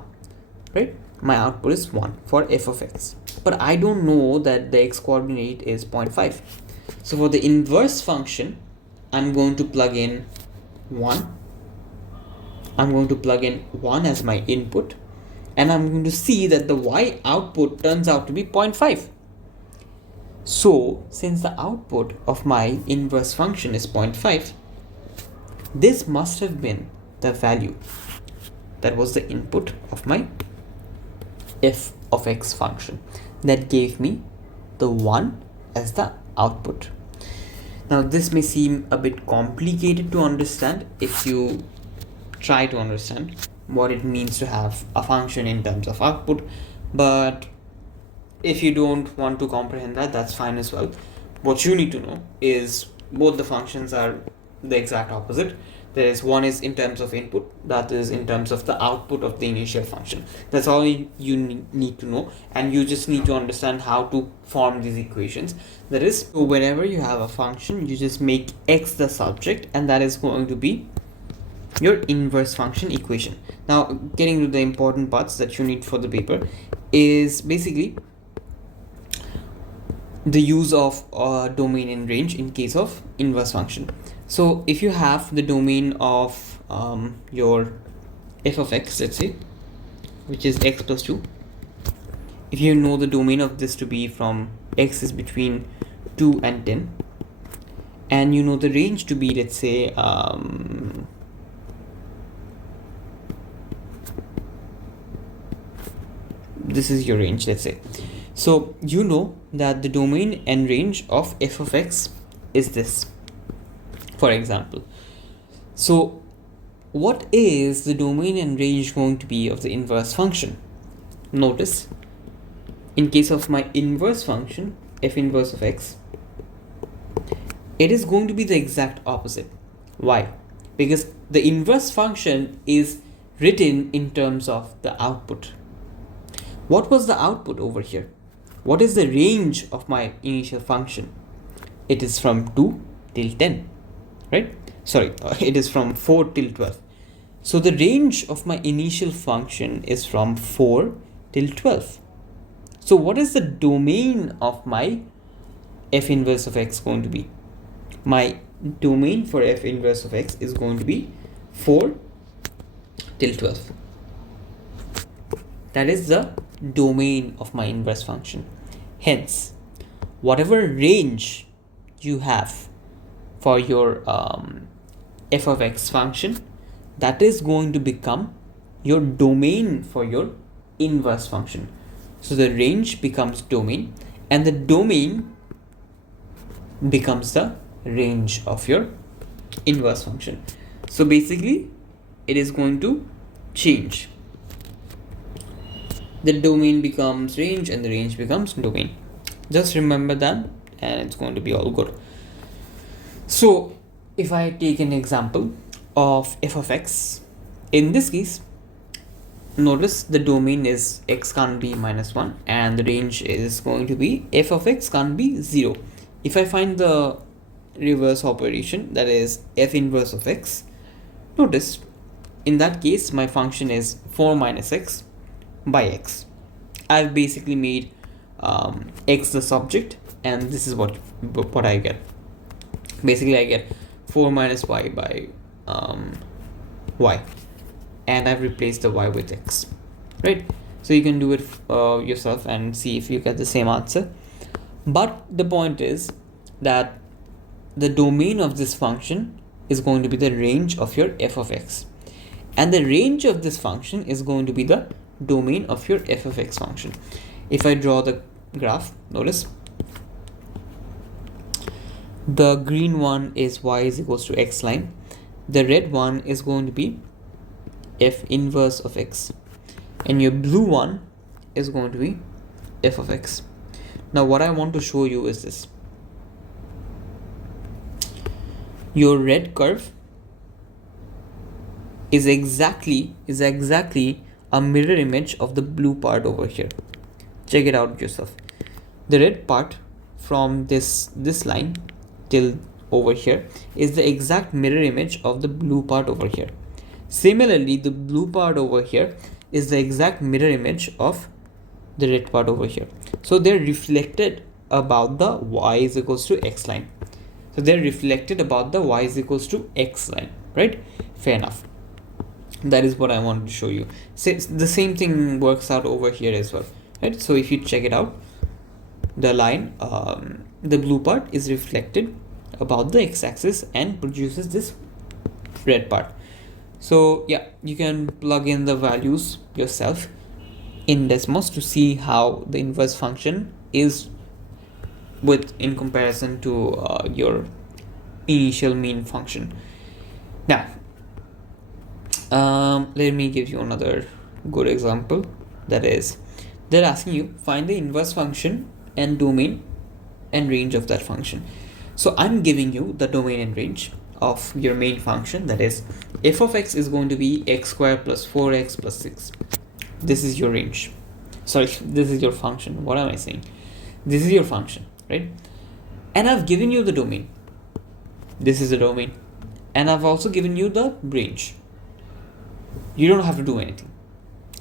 right? My output is 1 for f of x, but I don't know that the x coordinate is 0.5. So for the inverse function, I'm going to plug in 1 as my input, and I'm going to see that the y output turns out to be 0.5. So since the output of my inverse function is 0.5, this must have been the value that was the input of my f of x function that gave me the 1 as the output. Now this may seem a bit complicated to understand if you try to understand what it means to have a function in terms of output, but if you don't want to comprehend that, that's fine as well. What you need to know is both the functions are the exact opposite. There is one is in terms of input, that is in terms of the output of the initial function. That's all you need to know, and you just need to understand how to form these equations. That is, so whenever you have a function, you just make x the subject, and that is going to be your inverse function equation. Now getting to the important parts that you need for the paper is basically the use of domain and range in case of inverse function. So if you have the domain of your f of x, let's say, which is x plus 2, if you know the domain of this to be from x is between 2 and 10, and you know the range to be, let's say, this is your range, let's say. So you know that the domain and range of f of x is this, for example. So what is the domain and range going to be of the inverse function? Notice, in case of my inverse function, f inverse of x, it is going to be the exact opposite. Why? Because the inverse function is written in terms of the output, What was the output over here? What is the range of my initial function? It is from 2 till 10, right? Sorry, it is from 4 till 12. So the range of my initial function is from 4 till 12. So what is the domain of my f inverse of x going to be? My domain for f inverse of x is going to be 4 till 12. That is the domain of my inverse function. Hence, whatever range you have for your f of x function, that is going to become your domain for your inverse function. So the range becomes domain, and the domain becomes the range of your inverse function. So basically it is going to change. The domain becomes range and the range becomes domain. Just remember that and it's going to be all good. So if I take an example of f of x, in this case, notice the domain is x can't be -1 and the range is going to be f of x can't be 0. If I find the reverse operation, that is f inverse of x, notice in that case my function is 4 minus x by x. I've basically made x the subject, and this is what I get. Basically I get 4 minus y by y, and I've replaced the y with x, right? So you can do it yourself and see if you get the same answer. But the point is that the domain of this function is going to be the range of your f of x, and the range of this function is going to be the domain of your f of x function. If I draw the graph, notice the green one is y is equals to x line, the red one is going to be f inverse of x, and your blue one is going to be f of x. Now what I want to show you is this. Your red curve is exactly a mirror image of the blue part over here. Check it out yourself. The red part from this line till over here is the exact mirror image of the blue part over here. Similarly, the blue part over here is the exact mirror image of the red part over here. So they're reflected about the y is equals to x line. So they're reflected about the y is equals to x line, right? Fair enough. That is what I wanted to show you. So the same thing works out over here as well, right? So if you check it out, the line, the blue part is reflected about the x-axis and produces this red part. So yeah, you can plug in the values yourself in Desmos to see how the inverse function is in comparison to your initial mean function. Now let me give you another good example. That is, they're asking you find the inverse function and domain and range of that function. So I'm giving you the domain and range of your main function, that is f of x is going to be x squared plus 4x plus 6. This is your range. Sorry, this is your function. What am I saying? This is your function, right? And I've given you the domain. This is the domain. And I've also given you the range. You don't have to do anything.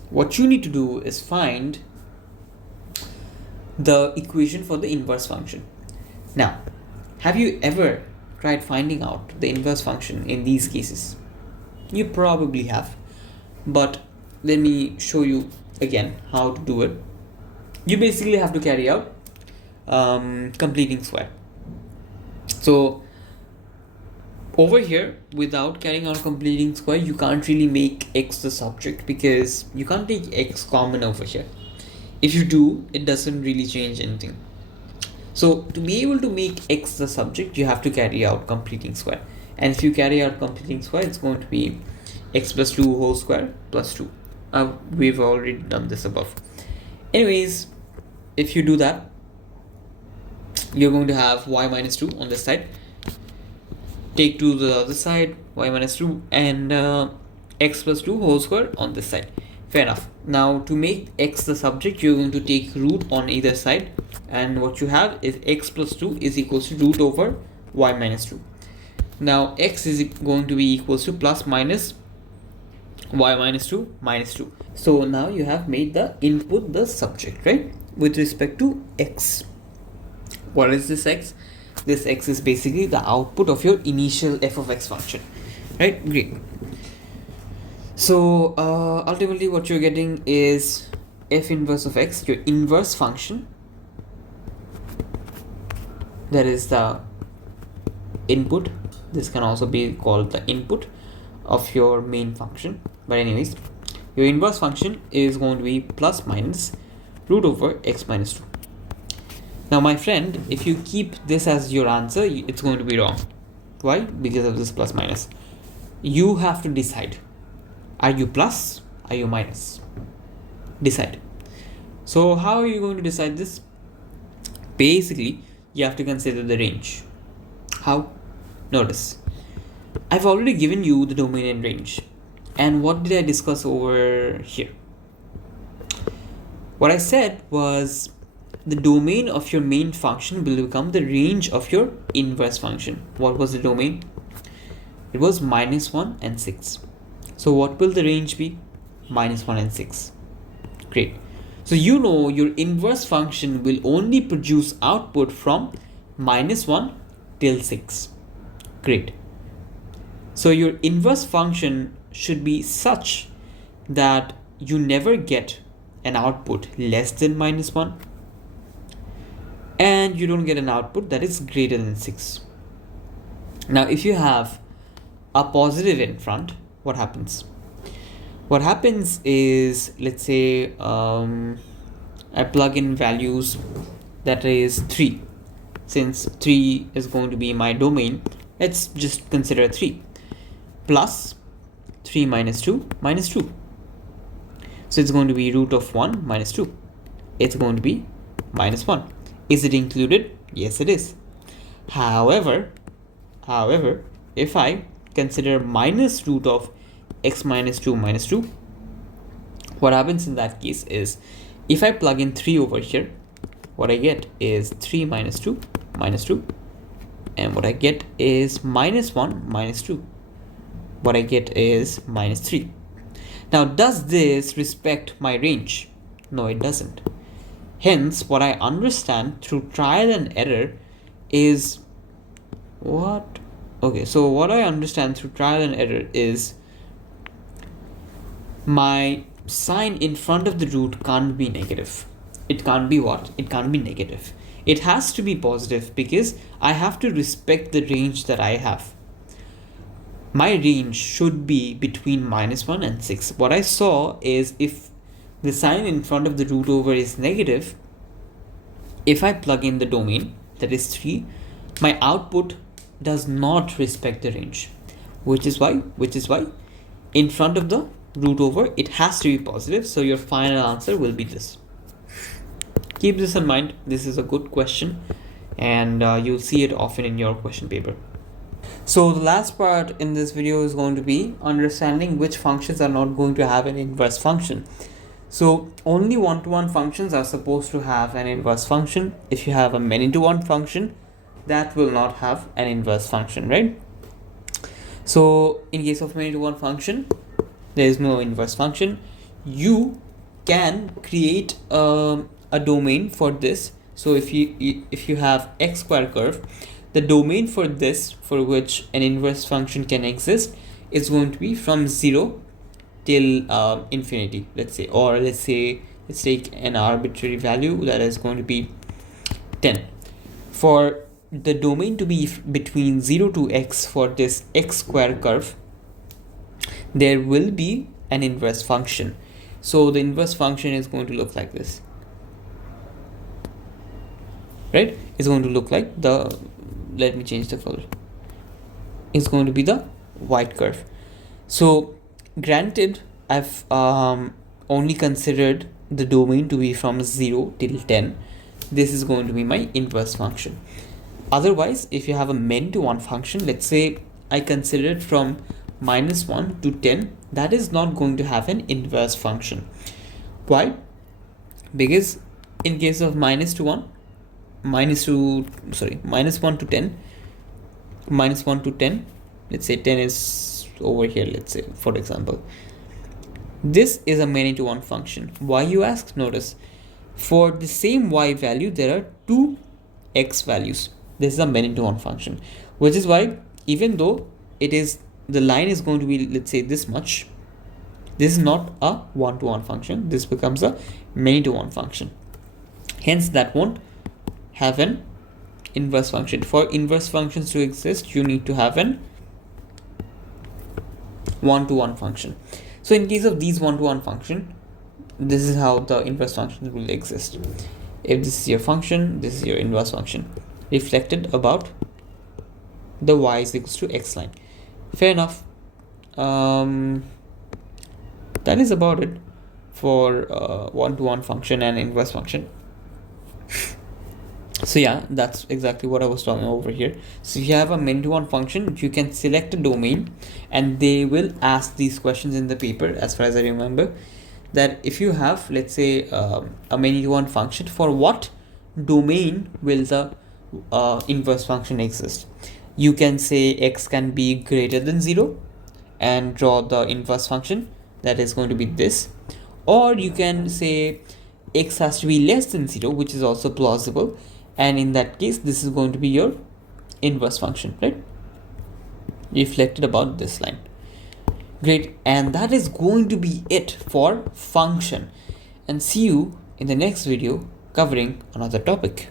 What you need to do is find the equation for the inverse function. Now, have you ever tried finding out the inverse function in these cases? You probably have, but let me show you again how to do it. You basically have to carry out completing square. So over here, without carrying out completing square, you can't really make x the subject because you can't take x common over here. If you do, it doesn't really change anything. So to be able to make x the subject, you have to carry out completing square. And if you carry out completing square, it's going to be x plus 2 whole square plus 2. We've already done this above. Anyways, if you do that, you're going to have y minus 2 on this side. Take 2 to the other side, y minus 2, and x plus 2 whole square on this side. Fair enough. Now to make x the subject, you're going to take root on either side, and what you have is x plus 2 is equals to root over y minus 2. Now x is going to be equals to plus minus y minus 2 minus 2. So now you have made the input the subject, right, with respect to x. What is this x? This x is basically the output of your initial f of x function, right? Great. So ultimately what you're getting is f inverse of x, your inverse function, that is the input. This can also be called the input of your main function, but anyways, your inverse function is going to be plus minus root over x minus 2. Now my friend, if you keep this as your answer, it's going to be wrong. Why? Because of this plus minus. You have to decide, are you plus, are you minus? Decide. So how are you going to decide this? Basically, you have to consider the range. How? Notice, I've already given you the domain and range. And what did I discuss over here? What I said was the domain of your main function will become the range of your inverse function. What was the domain? It was minus 1 and 6. So what will the range be? Minus 1 and 6. Great. So you know your inverse function will only produce output from minus 1 till 6. Great. So your inverse function should be such that you never get an output less than minus 1, and you don't get an output that is greater than 6. Now if you have a positive in front, what happens? What happens is, let's say I plug in values, that is 3. Since 3 is going to be my domain, let's just consider 3 plus 3 minus 2 minus 2. So it's going to be root of 1 minus 2. It's going to be minus 1. Is it included? Yes, it is. However, if I consider minus root of x minus 2 minus 2, what happens in that case is, if I plug in 3 over here, what I get is 3 minus 2 minus 2, and what I get is minus 1 minus 2. What I get is minus 3. Now does this respect my range? No, it doesn't. Hence, what I understand through trial and error is what? Okay, so what I understand through trial and error is my sign in front of the root can't be negative. It can't be what? It can't be negative. It has to be positive because I have to respect the range that I have. My range should be between minus 1 and 6. What I saw is, if the sign in front of the root over is negative, if I plug in the domain, that is 3, my output does not respect the range, which is why in front of the root over it has to be positive. So your final answer will be this. Keep this in mind. This is a good question, and you'll see it often in your question paper. So the last part in this video is going to be understanding which functions are not going to have an inverse function. So only one-to-one functions are supposed to have an inverse function. If you have a many-to-one function, that will not have an inverse function, right? So in case of many-to-one function, there is no inverse function. You can create a domain for this. So if you have x square curve, the domain for this, for which an inverse function can exist, is going to be from 0 till infinity, let's say. Or let's take an arbitrary value that is going to be 10. For the domain to be between 0 to x for this x square curve, there will be an inverse function. So the inverse function is going to look like this, right? It's going to look like the, let me change the color. It's going to be the white curve. So granted, I've only considered the domain to be from 0 till 10. This is going to be my inverse function. Otherwise, if you have a many-to-one function, let's say I consider it from minus 1 to 10, that is not going to have an inverse function. Why? Because in case of minus 1 to 10, minus 1 to 10, let's say 10 is over here, let's say, for example, this is a many to one function. Why, you ask? Notice, for the same y value there are two x values. This is a many to one function, which is why even though it is, the line is going to be, let's say, this much, this is not a one-to-one function, this becomes a many-to-one function. Hence that won't have an inverse function. For inverse functions to exist, you need to have an one-to-one function. So in case of these one-to-one function, this is how the inverse function will exist. If this is your function, this is your inverse function, reflected about the y is equals to x line. Fair enough. That is about it for one-to-one function and inverse function. So yeah, that's exactly what I was talking over here. So if you have a many-to-one function, you can select a domain, and they will ask these questions in the paper, as far as I remember, that if you have, let's say, a many-to-one function, for what domain will the inverse function exist? You can say x can be greater than 0 and draw the inverse function, that is going to be this. Or you can say x has to be less than 0, which is also plausible, and in that case this is going to be your inverse function, right, reflected about this line. Great. And that is going to be it for function, and see you in the next video covering another topic.